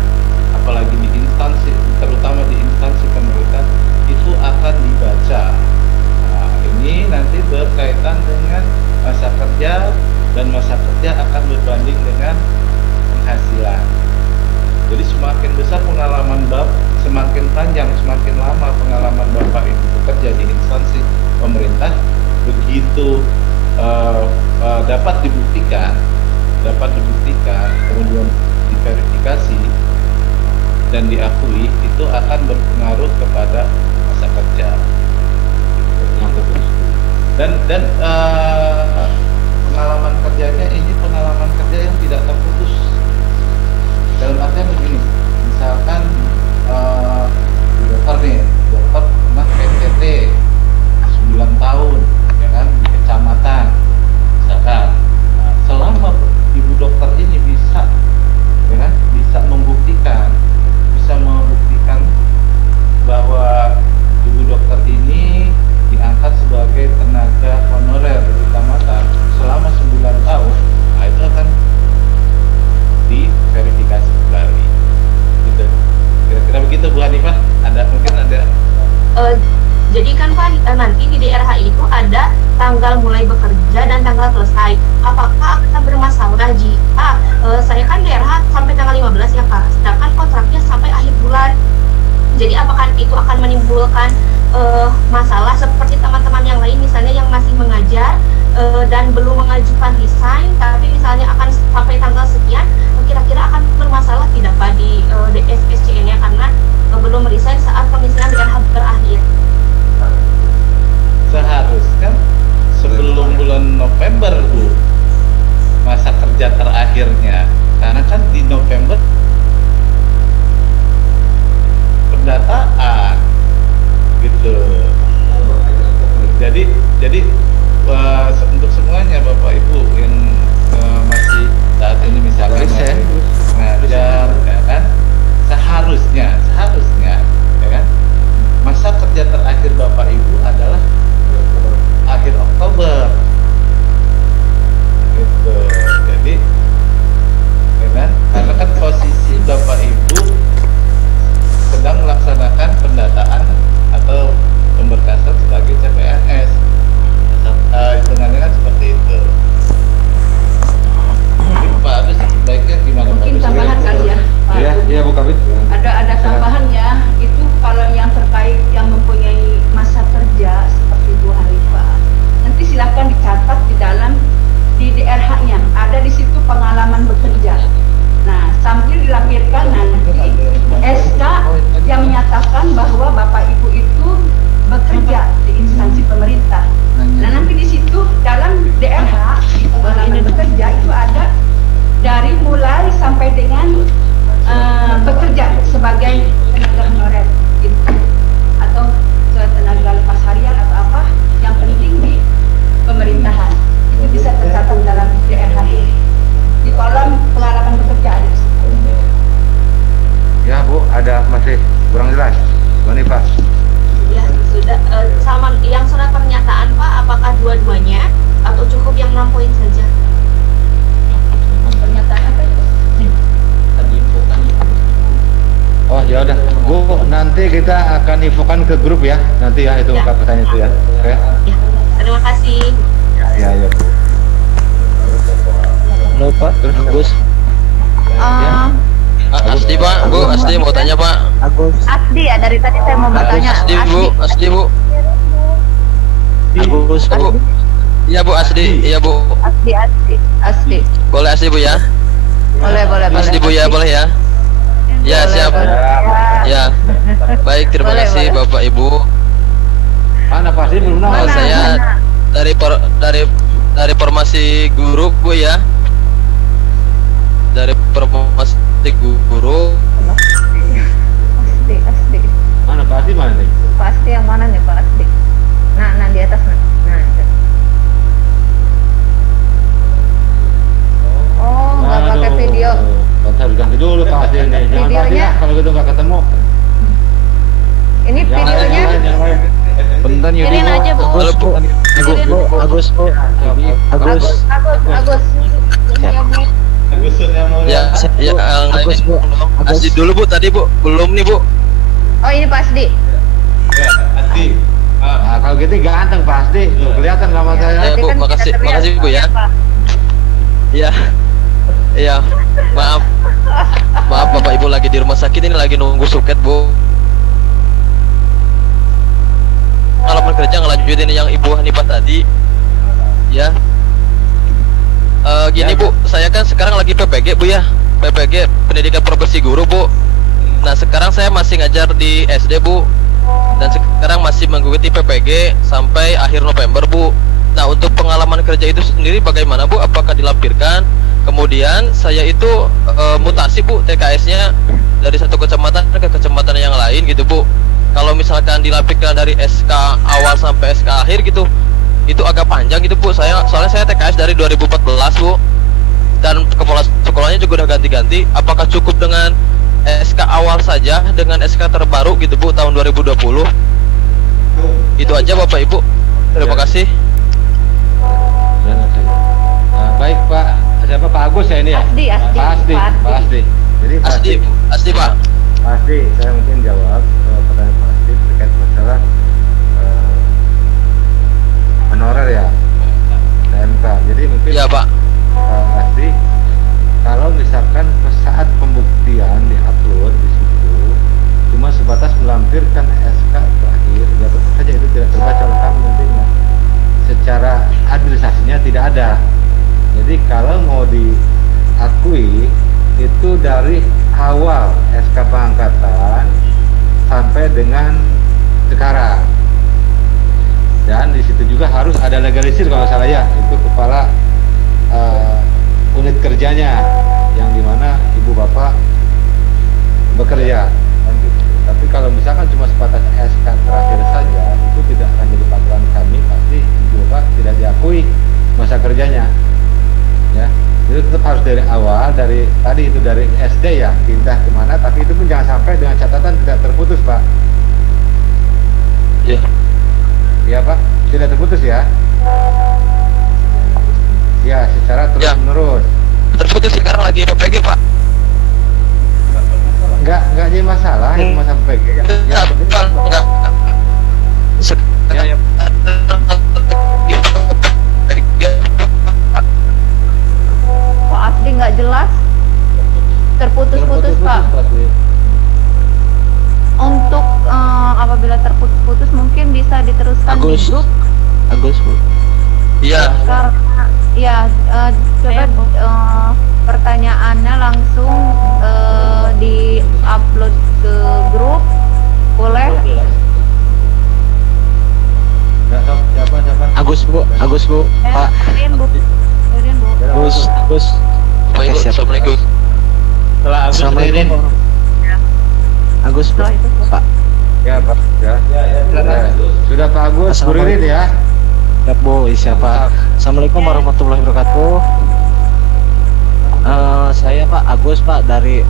apalagi di instansi, terutama di instansi pemerintah, itu akan dibaca. Nah, ini nanti berkaitan dengan masa kerja, dan masa kerja akan berbanding dengan penghasilan. Jadi semakin besar pengalaman semakin panjang, semakin lama pengalaman Bapak Ibu bekerja di instansi pemerintah, begitu dapat dibuktikan, kemudian diverifikasi dan diakui, itu akan berpengaruh kepada masa kerja. Dan pengalaman kerjanya ini pengalaman kerja yang tidak terputus. Dalam artian begini, misalkan dokter pernah PTT 9 tahun, ya kan, di kecamatan, misalkan. Nah, selama ibu dokter ini bisa, ya kan, bisa membuktikan bahwa ibu dokter ini diangkat sebagai tenaga honorer di kecamatan selama 9 tahun, nah itu akan diverifikasi kembali. Gitu. Kira-kira begitu Bu Hanifah? Mungkin ada. Jadi kan Pak, nanti di DRH itu ada tanggal mulai bekerja dan tanggal selesai. Apakah akan bermasalah jika saya kan DRH sampai tanggal 15 ya Pak, sedangkan kontraknya sampai akhir bulan. Jadi apakah itu akan menimbulkan masalah seperti teman-teman yang lain, misalnya yang masih mengajar dan belum mengajukan resign, tapi misalnya akan sampai tanggal sekian, kira-kira akan bermasalah tidak Pak di SSCN-nya karena belum resign saat pengisian DRH berakhir? Seharusnya sebelum bulan November Bu, masa kerja terakhirnya, karena kan di November pendataan gitu. Jadi untuk semuanya Bapak Ibu yang masih saat ini misalkan masih ngajar, ya kan, seharusnya ya kan, masa kerja terakhir Bapak Ibu adalah akhir Oktober gitu. Jadi ya kan, karena kan posisi Bapak Ibu sedang melaksanakan pendataan atau pemberkasan sebagai CPNS, hitungannya kan seperti itu. kita akan infokan ke grup ya nanti ya itu pertanyaan itu ya. Oke. Ya, terima kasih. Ya Bu. Halo Pak, Agus. Asdi Pak, Bu, Asdi mau tanya Pak. Agus. Asdi ya, dari tadi saya mau bertanya. Asdi Bu, Asdi Bu. Agus, Bu. Iya Bu, Asdi, iya Bu. Asdi. Boleh Asdi Bu ya? Boleh. Asdi Bu ya, boleh ya? Ya, siap. Ya. Baik, terima kasih Bapak Ibu. Mana pasti belum tahu. Saya dari formasi guru Bu ya. Dari formasi guru. Asdi. Mana pasti mana nih? Pasti yang mana nih Pak Asdi? Nah di atas nah. Itu. Oh, nggak pakai video. Harus ganti dulu Pak Asdi ini. Jangan pasti ya kalau gitu nggak ketemu. Ini videonya. Bentar yuk. Ini aja Bu. Agus. Ya, Agus Bu. Asdi dulu Bu, tadi Bu, belum nih Bu. Oh ini Pak Asdi. Ya, Asdi. Nah, kalau gitu ganteng Pak Asdi. Tuh, kelihatan nama saya. Ya Bu, makasih Bu ya. Iya. Iya. Maaf Bapak Ibu lagi di rumah sakit ini lagi nunggu suket Bu. Pengalaman kerja ngelanjutin yang Ibu Hanifah tadi. Ya. Gini Bu, saya kan sekarang lagi PPG Bu ya, PPG Pendidikan Profesi Guru Bu. Nah sekarang saya masih ngajar di SD Bu, dan sekarang masih mengikuti PPG sampai akhir November Bu. Nah untuk pengalaman kerja itu sendiri bagaimana Bu? Apakah dilampirkan? Kemudian saya itu mutasi Bu TKS-nya dari satu kecamatan ke kecamatan yang lain gitu Bu. Kalau misalkan dilampirkan dari SK awal sampai SK akhir gitu, itu agak panjang gitu Bu. Soalnya saya TKS dari 2014 Bu, dan kepala sekolahnya juga udah ganti-ganti. Apakah cukup dengan SK awal saja dengan SK terbaru gitu Bu tahun 2020? Itu aja Bapak Ibu. Terima kasih. Baik Pak. Siapa Pak Agus ya ini ya? Asdi. Jadi Asdi Pak. Asdi, saya mungkin jawab pertanyaan Pak Asdi terkait masalah honorer ya, TMK. Jadi mungkin ya Pak Asdi, kalau misalkan saat pembuktian diupload di situ cuma sebatas melampirkan SK terakhir, ya tentu saja itu tidak terbaca oleh kami nantinya. Secara administrasinya tidak ada. Jadi kalau mau diakui itu dari awal SK pengangkatan sampai dengan sekarang. Dan di situ juga harus ada legalisir kalau salah ya, itu kepala unit kerjanya yang dimana ibu bapak bekerja. Tapi kalau misalkan cuma sebatas SK terakhir saja, itu tidak akan jadi patokan kami, pasti ibu bapak tidak diakui masa kerjanya. Ya, itu tetap harus dari awal, dari tadi itu dari SD ya pindah kemana, tapi itu pun jangan sampai dengan catatan tidak terputus Pak. Iya. Iya Pak, tidak terputus ya. Ya, secara terus menerus. Terputus sekarang lagi PPG Pak. Enggak jadi masalah itu masa PPG ya. Ya, enggak. Ya. Pak Asdi nggak jelas, terputus-putus Pak. Untuk apabila terputus-putus mungkin bisa diteruskan di grup. Agus Bu. Iya. Karena ya coba pertanyaannya langsung di-upload ke grup, boleh? Siapa? Agus Bu. Pak. Agus. Assalamualaikum. Assalamualaikum. Agus Bu. Pak. Ya Pak. Ya. Sudah Pak Agus, Bu Ririn ya. Ya Bu, siapa? Assalamualaikum warahmatullahi wabarakatuh. Saya Pak Agus Pak dari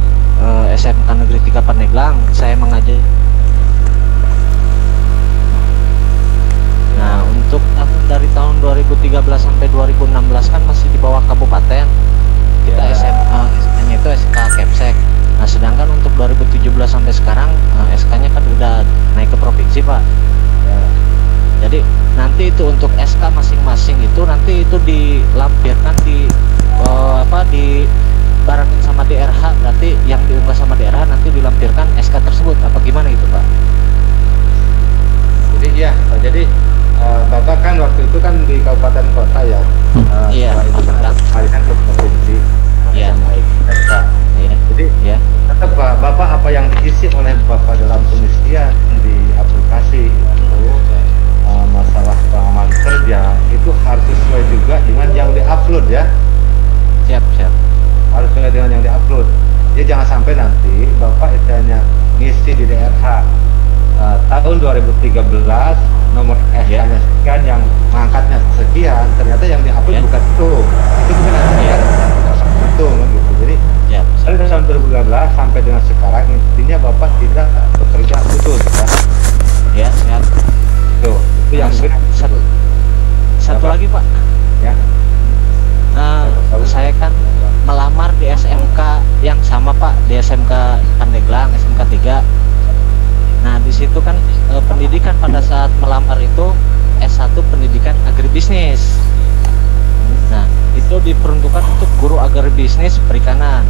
SMK Negeri 3 Pandeglang. Saya mengajar. Nah, untuk dari tahun 2013 sampai 2016 kan masih di bawah kabupaten. Kita SMA-nya itu SK Kepsek. Nah, sedangkan untuk 2017 sampai sekarang SK-nya kan udah naik ke provinsi, Pak. Ya. Jadi nanti itu untuk SK masing-masing itu nanti itu dilampirkan di di barengin sama DRH, berarti yang diunggah sama DRH nanti dilampirkan SK tersebut apa gimana gitu, Pak? Jadi ya, jadi Bapak kan waktu itu kan di kabupaten kota ya. Iya. Itu kan kalian ke provinsi. Iya. Iya. Jadi ya. Tetap Bapak apa yang diisi oleh Bapak dalam pengisian di aplikasi itu masalah pengalaman kerja itu harus sesuai juga dengan yang diupload ya. Siap. Harus sesuai dengan yang diupload. Jadi jangan sampai nanti Bapak istilahnya ngisi di DRH tahun 2013 nomor SK-nya sekian yang mengangkatnya sekian, ternyata yang diupload bukan itu bukan itu gitu. Jadi dari tahun 2013 sampai dengan sekarang intinya Bapak tidak bekerja putus ya. Siap. Tuh, itu yang satu lagi, Pak. Ya. Saya kan melamar di SMK yang sama, Pak, di SMK Pandeglang, SMK 3. Nah, di situ kan pendidikan pada saat melamar itu S1 pendidikan agribisnis. Nah, itu diperuntukkan untuk guru agribisnis perikanan.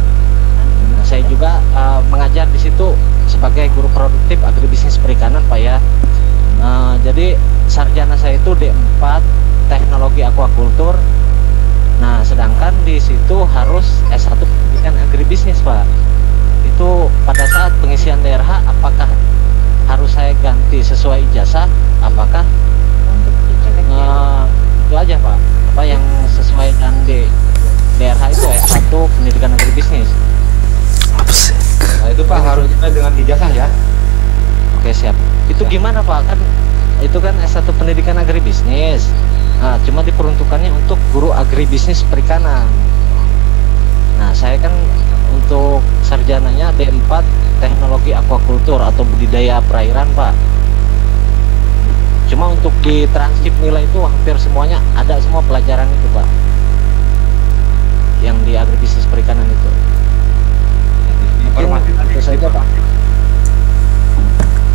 Nah, saya juga mengajar di situ sebagai guru produktif agribisnis perikanan, Pak ya. Jadi sarjana saya itu D4 teknologi aquacultur. Nah, sedangkan di situ harus S1 pendidikan agribisnis, Pak. Itu pada saat pengisian DRH apakah harus saya ganti sesuai ijazah? Apakah itu aja, Pak? Apa yang sesuai dengan DRH itu S1 pendidikan agribisnis? Nah, itu Pak harus dengan ijazah ya. Oke, siap. Itu gimana, Pak? Kan itu kan S1 pendidikan agribisnis. Nah, cuma diperuntukannya untuk guru agribisnis perikanan. Nah, saya kan untuk sarjananya D4 teknologi aquacultur atau budidaya perairan, Pak. Cuma untuk di transkrip nilai itu hampir semuanya ada semua pelajaran itu, Pak, yang di agribisnis perikanan itu. Informasi itu saja, Pak.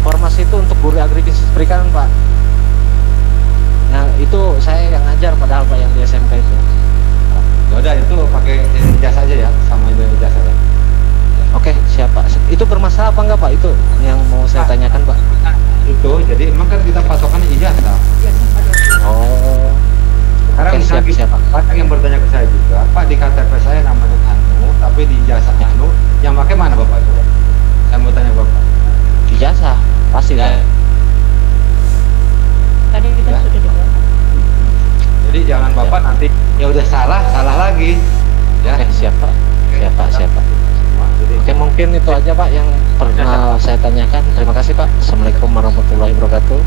Formasi itu untuk guru agribisnis perikanan, Pak. Nah, itu saya yang ngajar padahal, Pak, yang di SMK itu. Ya udah, itu pakai ijazah aja ya, sama ijazah ya. Oke, siap, Pak. Itu bermasalah apa enggak, Pak? Itu yang mau saya tanyakan, Pak. Itu jadi emang kan kita patokannya ijazah. Oh. Sekarang misalnya siap, banyak yang bertanya ke saya juga, Pak, di KTP saya namanya Anu, tapi di ijazah Anu, yang pakai mana Bapak coba? Saya mau tanya Bapak. Ijazah, pasti ya. Tadi kita sudah dibuat. Jadi jangan Bapak nanti ya udah salah lagi. Ya. Siap, Pak. Siap, Pak. Oke, mungkin itu aja, Pak, yang pernah saya tanyakan. Terima kasih, Pak. Assalamualaikum warahmatullahi wabarakatuh.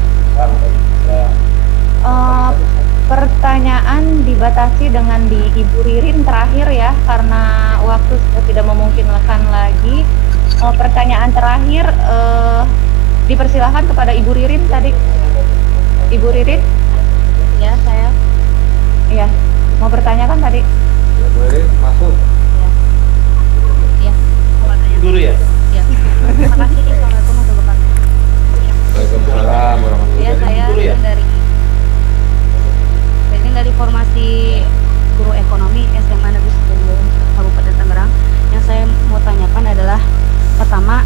Pertanyaan dibatasi dengan di Ibu Ririn terakhir ya, karena waktu sudah tidak memungkinkan lagi. Pertanyaan terakhir dipersilahkan kepada Ibu Ririn tadi. Ibu Ririn? Ya, saya. Iya, mau bertanya kan tadi? Ya, Bu Ririn, masuk. Iya. Dulu ya? Iya. Terima kasih. Assalamualaikum warahmatullahi wabarakatuh. Waalaikumsalam warahmatullahi Iya, saya dari formasi guru ekonomi SMA Negeri 10 Kabupaten Tangerang. Yang saya mau tanyakan adalah pertama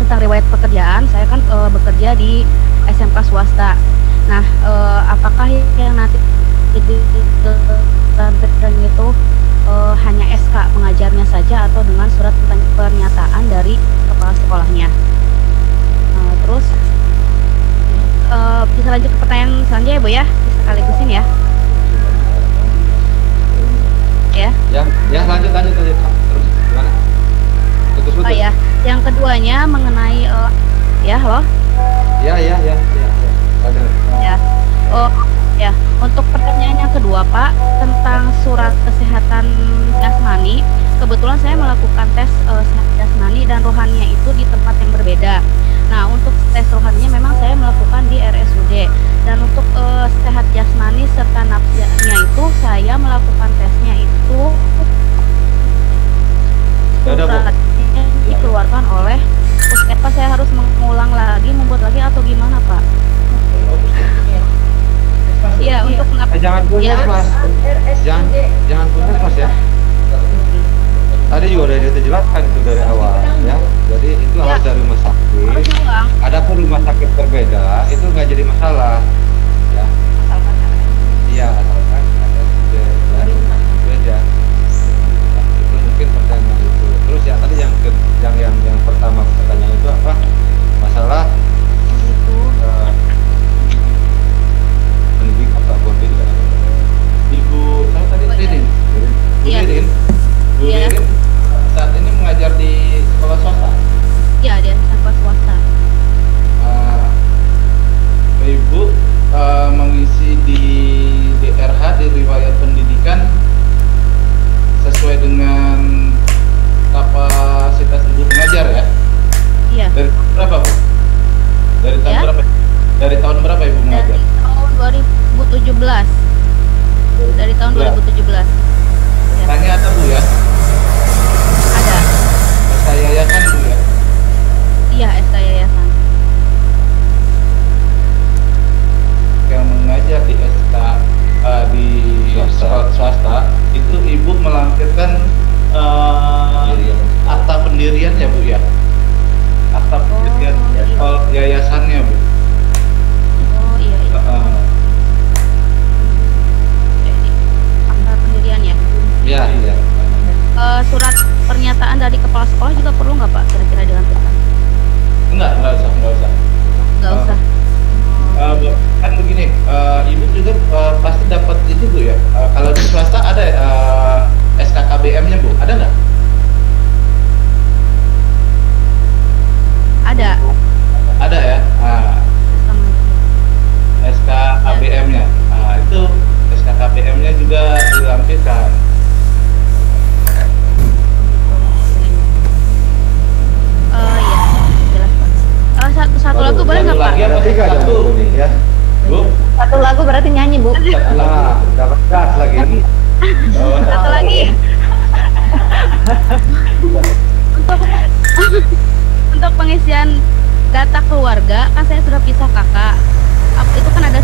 tentang riwayat pekerjaan. Saya kan bekerja di SMK swasta. Nah, apakah yang nanti ditampilkan itu hanya SK pengajarnya saja atau dengan surat pernyataan dari kepala sekolahnya? Terus bisa lanjut ke pertanyaan selanjutnya ya, Bu ya, disekaligusin ya. Ya, lanjut terus gimana? Putus-putus. Oh ya, yang keduanya mengenai ya, halo. Ya. Oh ya, untuk pertanyaan yang kedua, Pak, tentang surat kesehatan jasmani. Kebetulan saya melakukan tes sehat jasmani dan rohaninya itu di tempat yang berbeda. Nah, untuk tes rohaninya memang saya melakukan di RSUD, dan untuk sehat jasmani serta nafsanya itu saya melakukan tesnya itu suratnya di puskesmas. Jangan puskesmas ya. Tadi juga udah dijelaskan itu dari awal ya. Jadi itu harus dari rumah sakit. Adapun rumah sakit berbeda itu nggak jadi masalah. Ya. Iya, asalkan ada beda. Itu mungkin pertanyaan itu. Terus ya tadi yang pertama pertanyaan itu apa? Masalah pendidik apa pendidik apa? Ibu saya tadi Ririn. Bu Ririn. Bu Ririn saat ini mengajar di sekolah swasta. Iya, di sekolah swasta. Ibu mengisi di DRH di riwayat pendidikan sesuai dengan kapasitas ibu pengajar ya? Iya. Dari tahun berapa Bu? Dari tahun berapa? Dari tahun berapa ibu mengajar? Dari tahun 2017. Dari tahun 2017. Tanya ada Bu ya? Ada. SK Yayasan Bu ya? Iya, SK Yayasan. Yang mengajar di SK di swasta itu ibu melampirkan akta pendirian ya Bu ya? Akta pendirian yayasannya Bu. Oh iya. Akta pendirian ya? Iya. Iya. Surat pernyataan dari kepala sekolah juga perlu nggak Pak kira-kira dilampirkan? Enggak usah. Nggak usah. Kan begini, ibu juga pasti dapat itu Bu ya. Kalau di swasta ada SKKBM-nya Bu, ada nggak? Ada. Ada ya. SKKBM-nya. Nah, itu SKKBM-nya juga dilampirkan. Iya, jelas Pak. Satu lagu boleh nggak Pak? Ada 3 ada ya. Bu. Satu lagu berarti nyanyi Bu. Nah, dapat gas lagi. Satu lagi. Untuk pengisian data keluarga kan saya sudah pisah kakak. Itu kan ada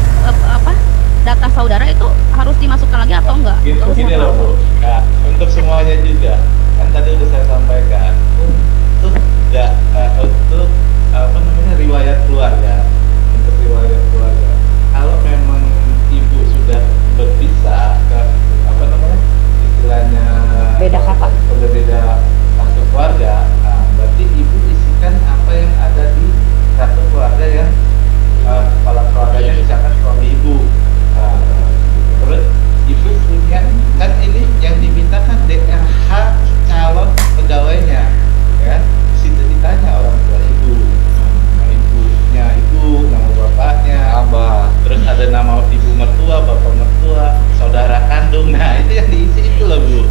data saudara itu harus dimasukkan lagi atau enggak? Gini loh Bu. Nah, untuk semuanya juga kan tadi udah saya sampaikan untuk untuk riwayat keluarga. Untuk riwayat keluarga. Kalau memang ibu sudah berpisah ke istilahnya beda kakak. Sudah beda satu keluarga, berarti ibu isikan apa yang ada di satu keluarga yang kepala keluarganya misalkan suami ibu. Terus ibu punya kan ini yang dimintakan DRH calon pegawainya, ya. Di situ ditanya orang tua ibu, ibunya ibu, nama bapaknya, abah. Terus ada nama ibu mertua, bapak mertua, saudara kandung. Nah itu yang diisi itu loh Bu.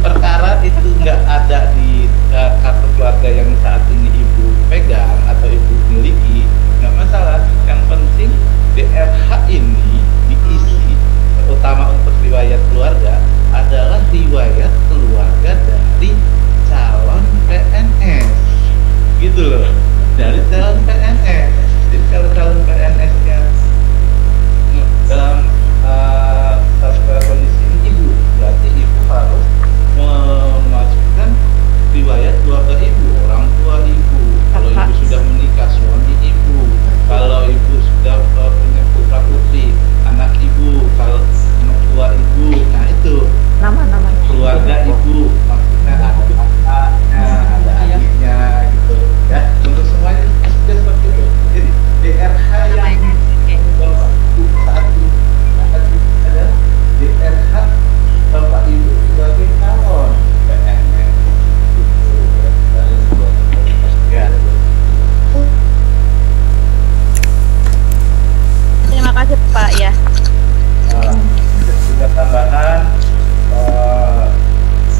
Perkara itu nggak ada di kartu keluarga yang saat ini ibu pegang atau ibu miliki, nggak masalah. Yang penting DRH ini diisi, terutama untuk riwayat keluarga adalah riwayat keluarga dari calon PNS, gitu loh, dari calon PNS. Jadi kalau calon PNS-nya dalam kondisi ini ibu, berarti ibu harus memasukkan riwayat keluarga ibu, orang tua ibu. Kalau ibu sudah menikah, suami ibu. Kalau ibu sudah punya putra putri, anak ibu. Kalau anak tua ibu, nah itu nama-namanya keluarga ibu, maksudnya ada kakaknya, ada adiknya, gitu ya. Untuk semuanya sudah seperti itu. Jadi DRH yang bapak ibu saat ini adalah DRH bapak ibu sebagai calon PNS. Ya. Terima kasih Pak ya. Juga tambahan,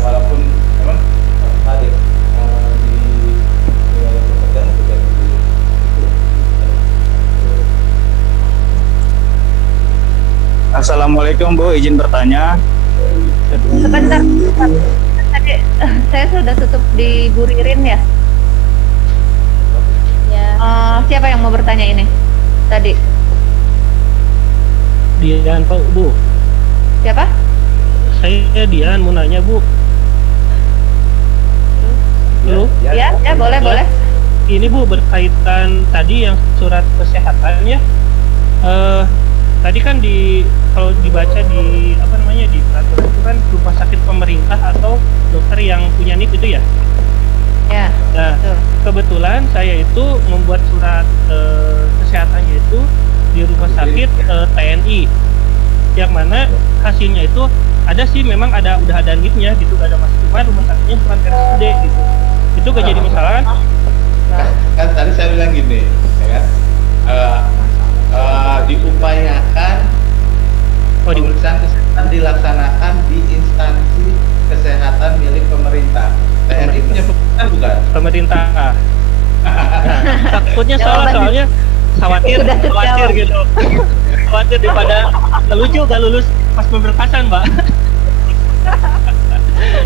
walaupun memang tadi di wilayah pekerjaan sudah Assalamualaikum Bu, izin bertanya. Sebentar. Tadi saya sudah tutup di Bu Ririn ya. Ya. Siapa yang mau bertanya ini? Tadi. Dian Pak Bu. Siapa? Saya Dian mau nanya Bu. Halo? Ya, boleh. Ini Bu berkaitan tadi yang surat kesehatannya. Tadi kan kalau dibaca di di peraturan itu kan rumah sakit pemerintah atau dokter yang punya NIK itu ya. Ya. Nah, kebetulan saya itu membuat surat kesehatannya itu di rumah sakit TNI, yang mana hasilnya itu ada sih, memang udah ada NIK-nya gitu, gak ada masalah, cuma rumah sakitnya bukan RSUD gitu. Itu gak jadi masalah kan? Kan tadi saya bilang gini, ya kan? Diupayakan pemeriksaan kesehatan dilaksanakan di instansi kesehatan milik pemerintah. TNI punya pemerintah bukan? Pemerintah. Takutnya salah, soalnya khawatir gitu. Khawatir daripada lucu gak lulus pas pemberkasan, Mbak.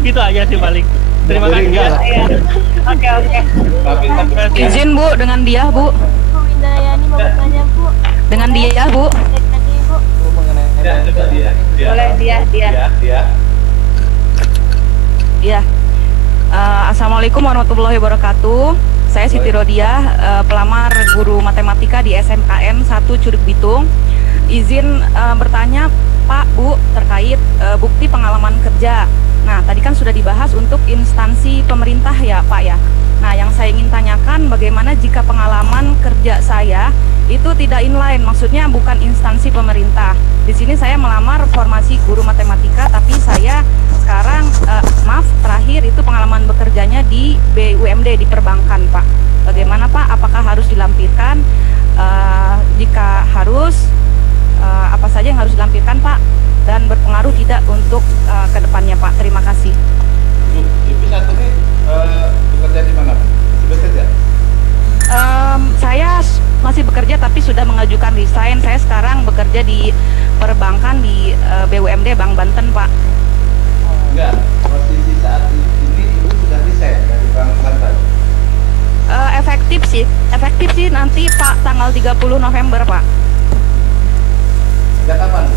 Gitu aja sih paling. Terima kasih ya. Oke. Izin Bu, dengan dia Bu. Bu Windayani mau bertanya Bu. Dengan dia Bu. Boleh dia. Iya. Assalamualaikum warahmatullahi wabarakatuh. Saya Siti Rodia, pelamar guru matematika di SMKN 1 Curug Bitung. Izin bertanya Pak, Bu, terkait bukti pengalaman kerja. Nah, tadi kan sudah dibahas untuk instansi pemerintah ya Pak ya. Nah, yang saya ingin tanyakan bagaimana jika pengalaman kerja saya itu tidak inline, maksudnya bukan instansi pemerintah. Di sini saya melamar formasi guru matematika, tapi saya sekarang terakhir itu pengalaman bekerjanya di BUMD, di perbankan Pak. Bagaimana Pak? Apakah harus dilampirkan? Jika harus, apa saja yang harus dilampirkan Pak? Dan berpengaruh tidak untuk kedepannya Pak? Terima kasih. Ibu satu ini bekerja di mana? Masih bekerja? Saya masih bekerja tapi sudah mengajukan resign. Saya sekarang bekerja di perbankan di BUMD Bank Banten Pak. Enggak, posisi saat ini Ibu sudah resign dari Bank Banten. Efektif sih nanti Pak tanggal 30 November Pak. Sejak kapan Bu?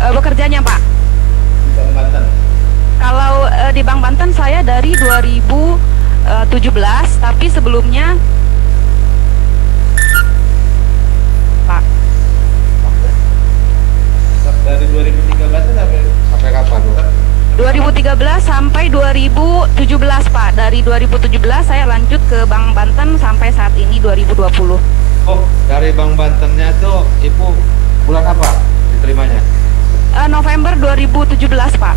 Bekerjanya Pak. Di Bank Banten. Kalau di Bank Banten saya dari 2017, tapi sebelumnya Pak. Dari 2013 sampai kapan Bu? 2013 sampai 2017 Pak. Dari 2017 saya lanjut ke Bank Banten sampai saat ini 2020. Oh, dari Bank Bantennya itu Ibu bulan apa diterimanya? November 2017 Pak.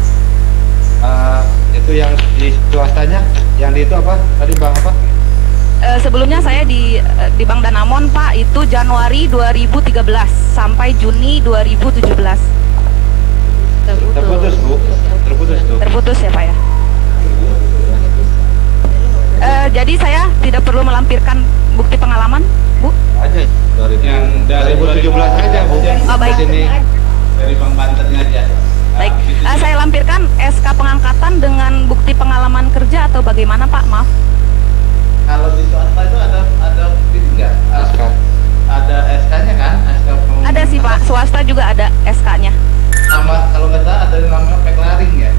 Itu yang di swastanya, yang di itu apa? Tadi bank apa? Sebelumnya saya di Bank Danamon Pak, itu Januari 2013 sampai Juni 2017. Terputus Bu, terputus tuh. Terputus ya Pak ya. Jadi saya tidak perlu melampirkan bukti pengalaman Bu? Aja yang dari 2017 aja Bu. Oh, baik. Di sini dari Bank Bantennya aja. Baik, saya lampirkan SK pengangkatan dengan bukti pengalaman kerja atau bagaimana Pak? Maaf. Kalau di swasta itu ada ini enggak? SK. Ada SK-nya kan? SK Ada sih Pak, swasta juga ada SK-nya. Nama kalau nggak salah ada yang namanya Peklaring ya?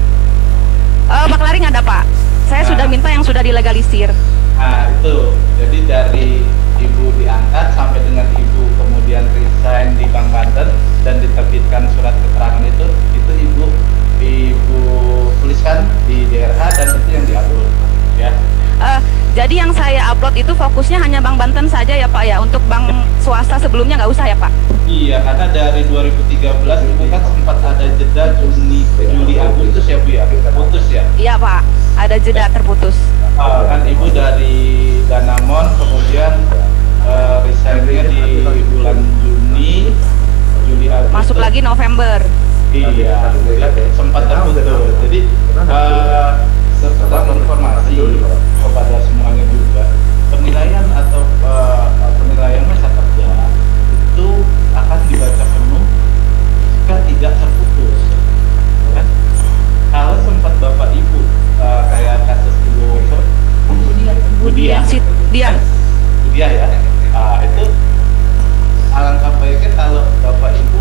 Peklaring ada Pak. Saya sudah minta yang sudah dilegalisir. Nah itu, jadi dari Ibu diangkat sampai dengan Ibu kemudian resign di Bank Banten dan diterbitkan surat keterangan itu Ibu tuliskan di DRH dan itu yang diupload ya. Jadi yang saya upload itu fokusnya hanya Bank Banten saja ya Pak ya, untuk bank swasta sebelumnya nggak usah ya Pak? Iya, karena dari 2013 Ibu kan sempat ada jeda Juli Agustus ya Bu ya, putus ya? Iya Pak, ada jeda terputus. Kan Ibu dari Danamon kemudian resign-nya di bulan Juli Agustus. Masuk lagi November. Iya, sempat terputus. Jadi setelah informasi kepada semuanya juga, penilaian atau penilaian masa kerja itu akan dibaca penuh jika tidak terputus. Kan? Kalau sempat Bapak Ibu kayak kasus Ibu Budia ya, itu alangkah baiknya kalau Bapak Ibu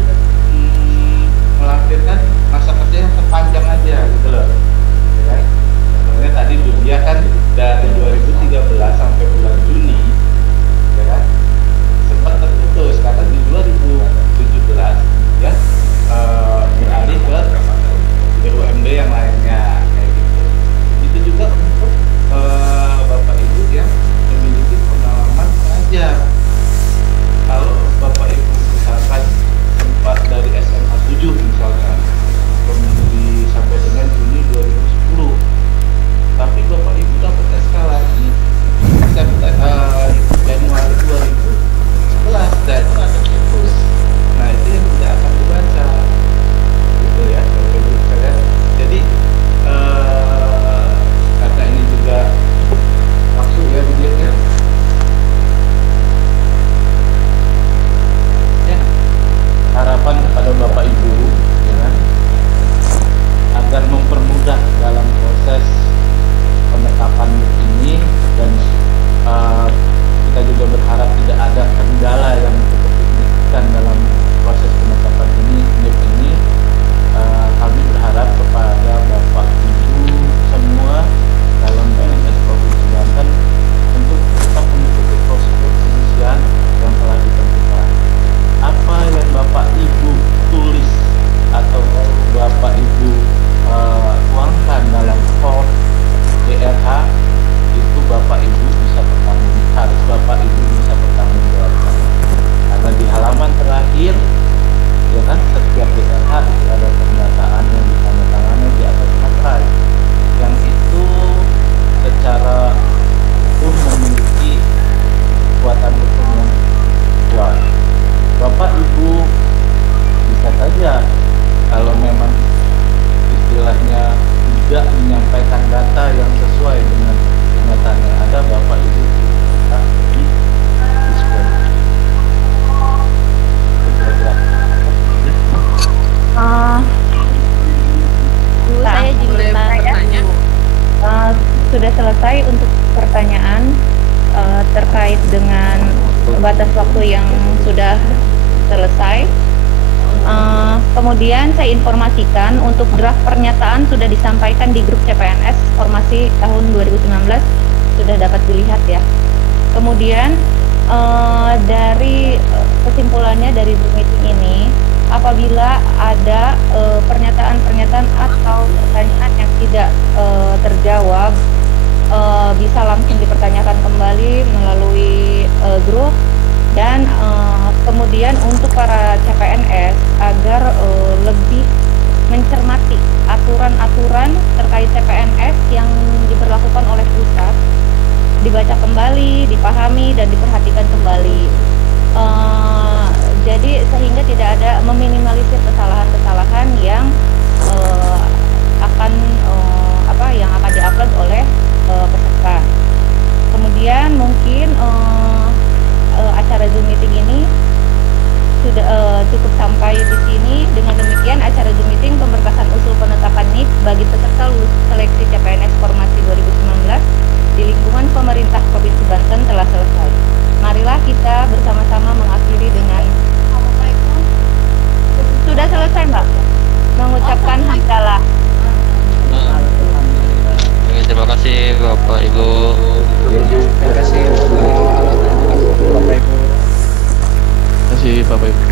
sudah selesai untuk pertanyaan terkait dengan batas waktu yang sudah selesai. Kemudian saya informasikan untuk draft pernyataan sudah disampaikan di grup CPNS Formasi tahun 2019, sudah dapat dilihat ya. Kemudian dari kesimpulannya dari Zoom meeting ini, apabila ada pernyataan-pernyataan atau pertanyaan yang tidak terjawab, bisa langsung dipertanyakan kembali melalui grup. Dan kemudian untuk para CPNS agar lebih mencermati aturan-aturan terkait CPNS yang diberlakukan oleh pusat, dibaca kembali, dipahami, dan diperhatikan kembali. Jadi sehingga tidak ada meminimalisir kesalahan-kesalahan yang akan diupload oleh peserta. Kemudian mungkin acara Zoom meeting ini sudah cukup sampai di sini. Dengan demikian acara Zoom meeting pemberkasan usul penetapan NIP bagi peserta lulus seleksi CPNS Formasi 2019 di lingkungan pemerintah Provinsi Banten telah selesai. Marilah kita bersama-sama mengakhiri dengan sudah selesai Mbak, mengucapkan hamdalah. Terima kasih Bapak Ibu. Terima kasih Bapak Ibu. Terima kasih Bapak Ibu.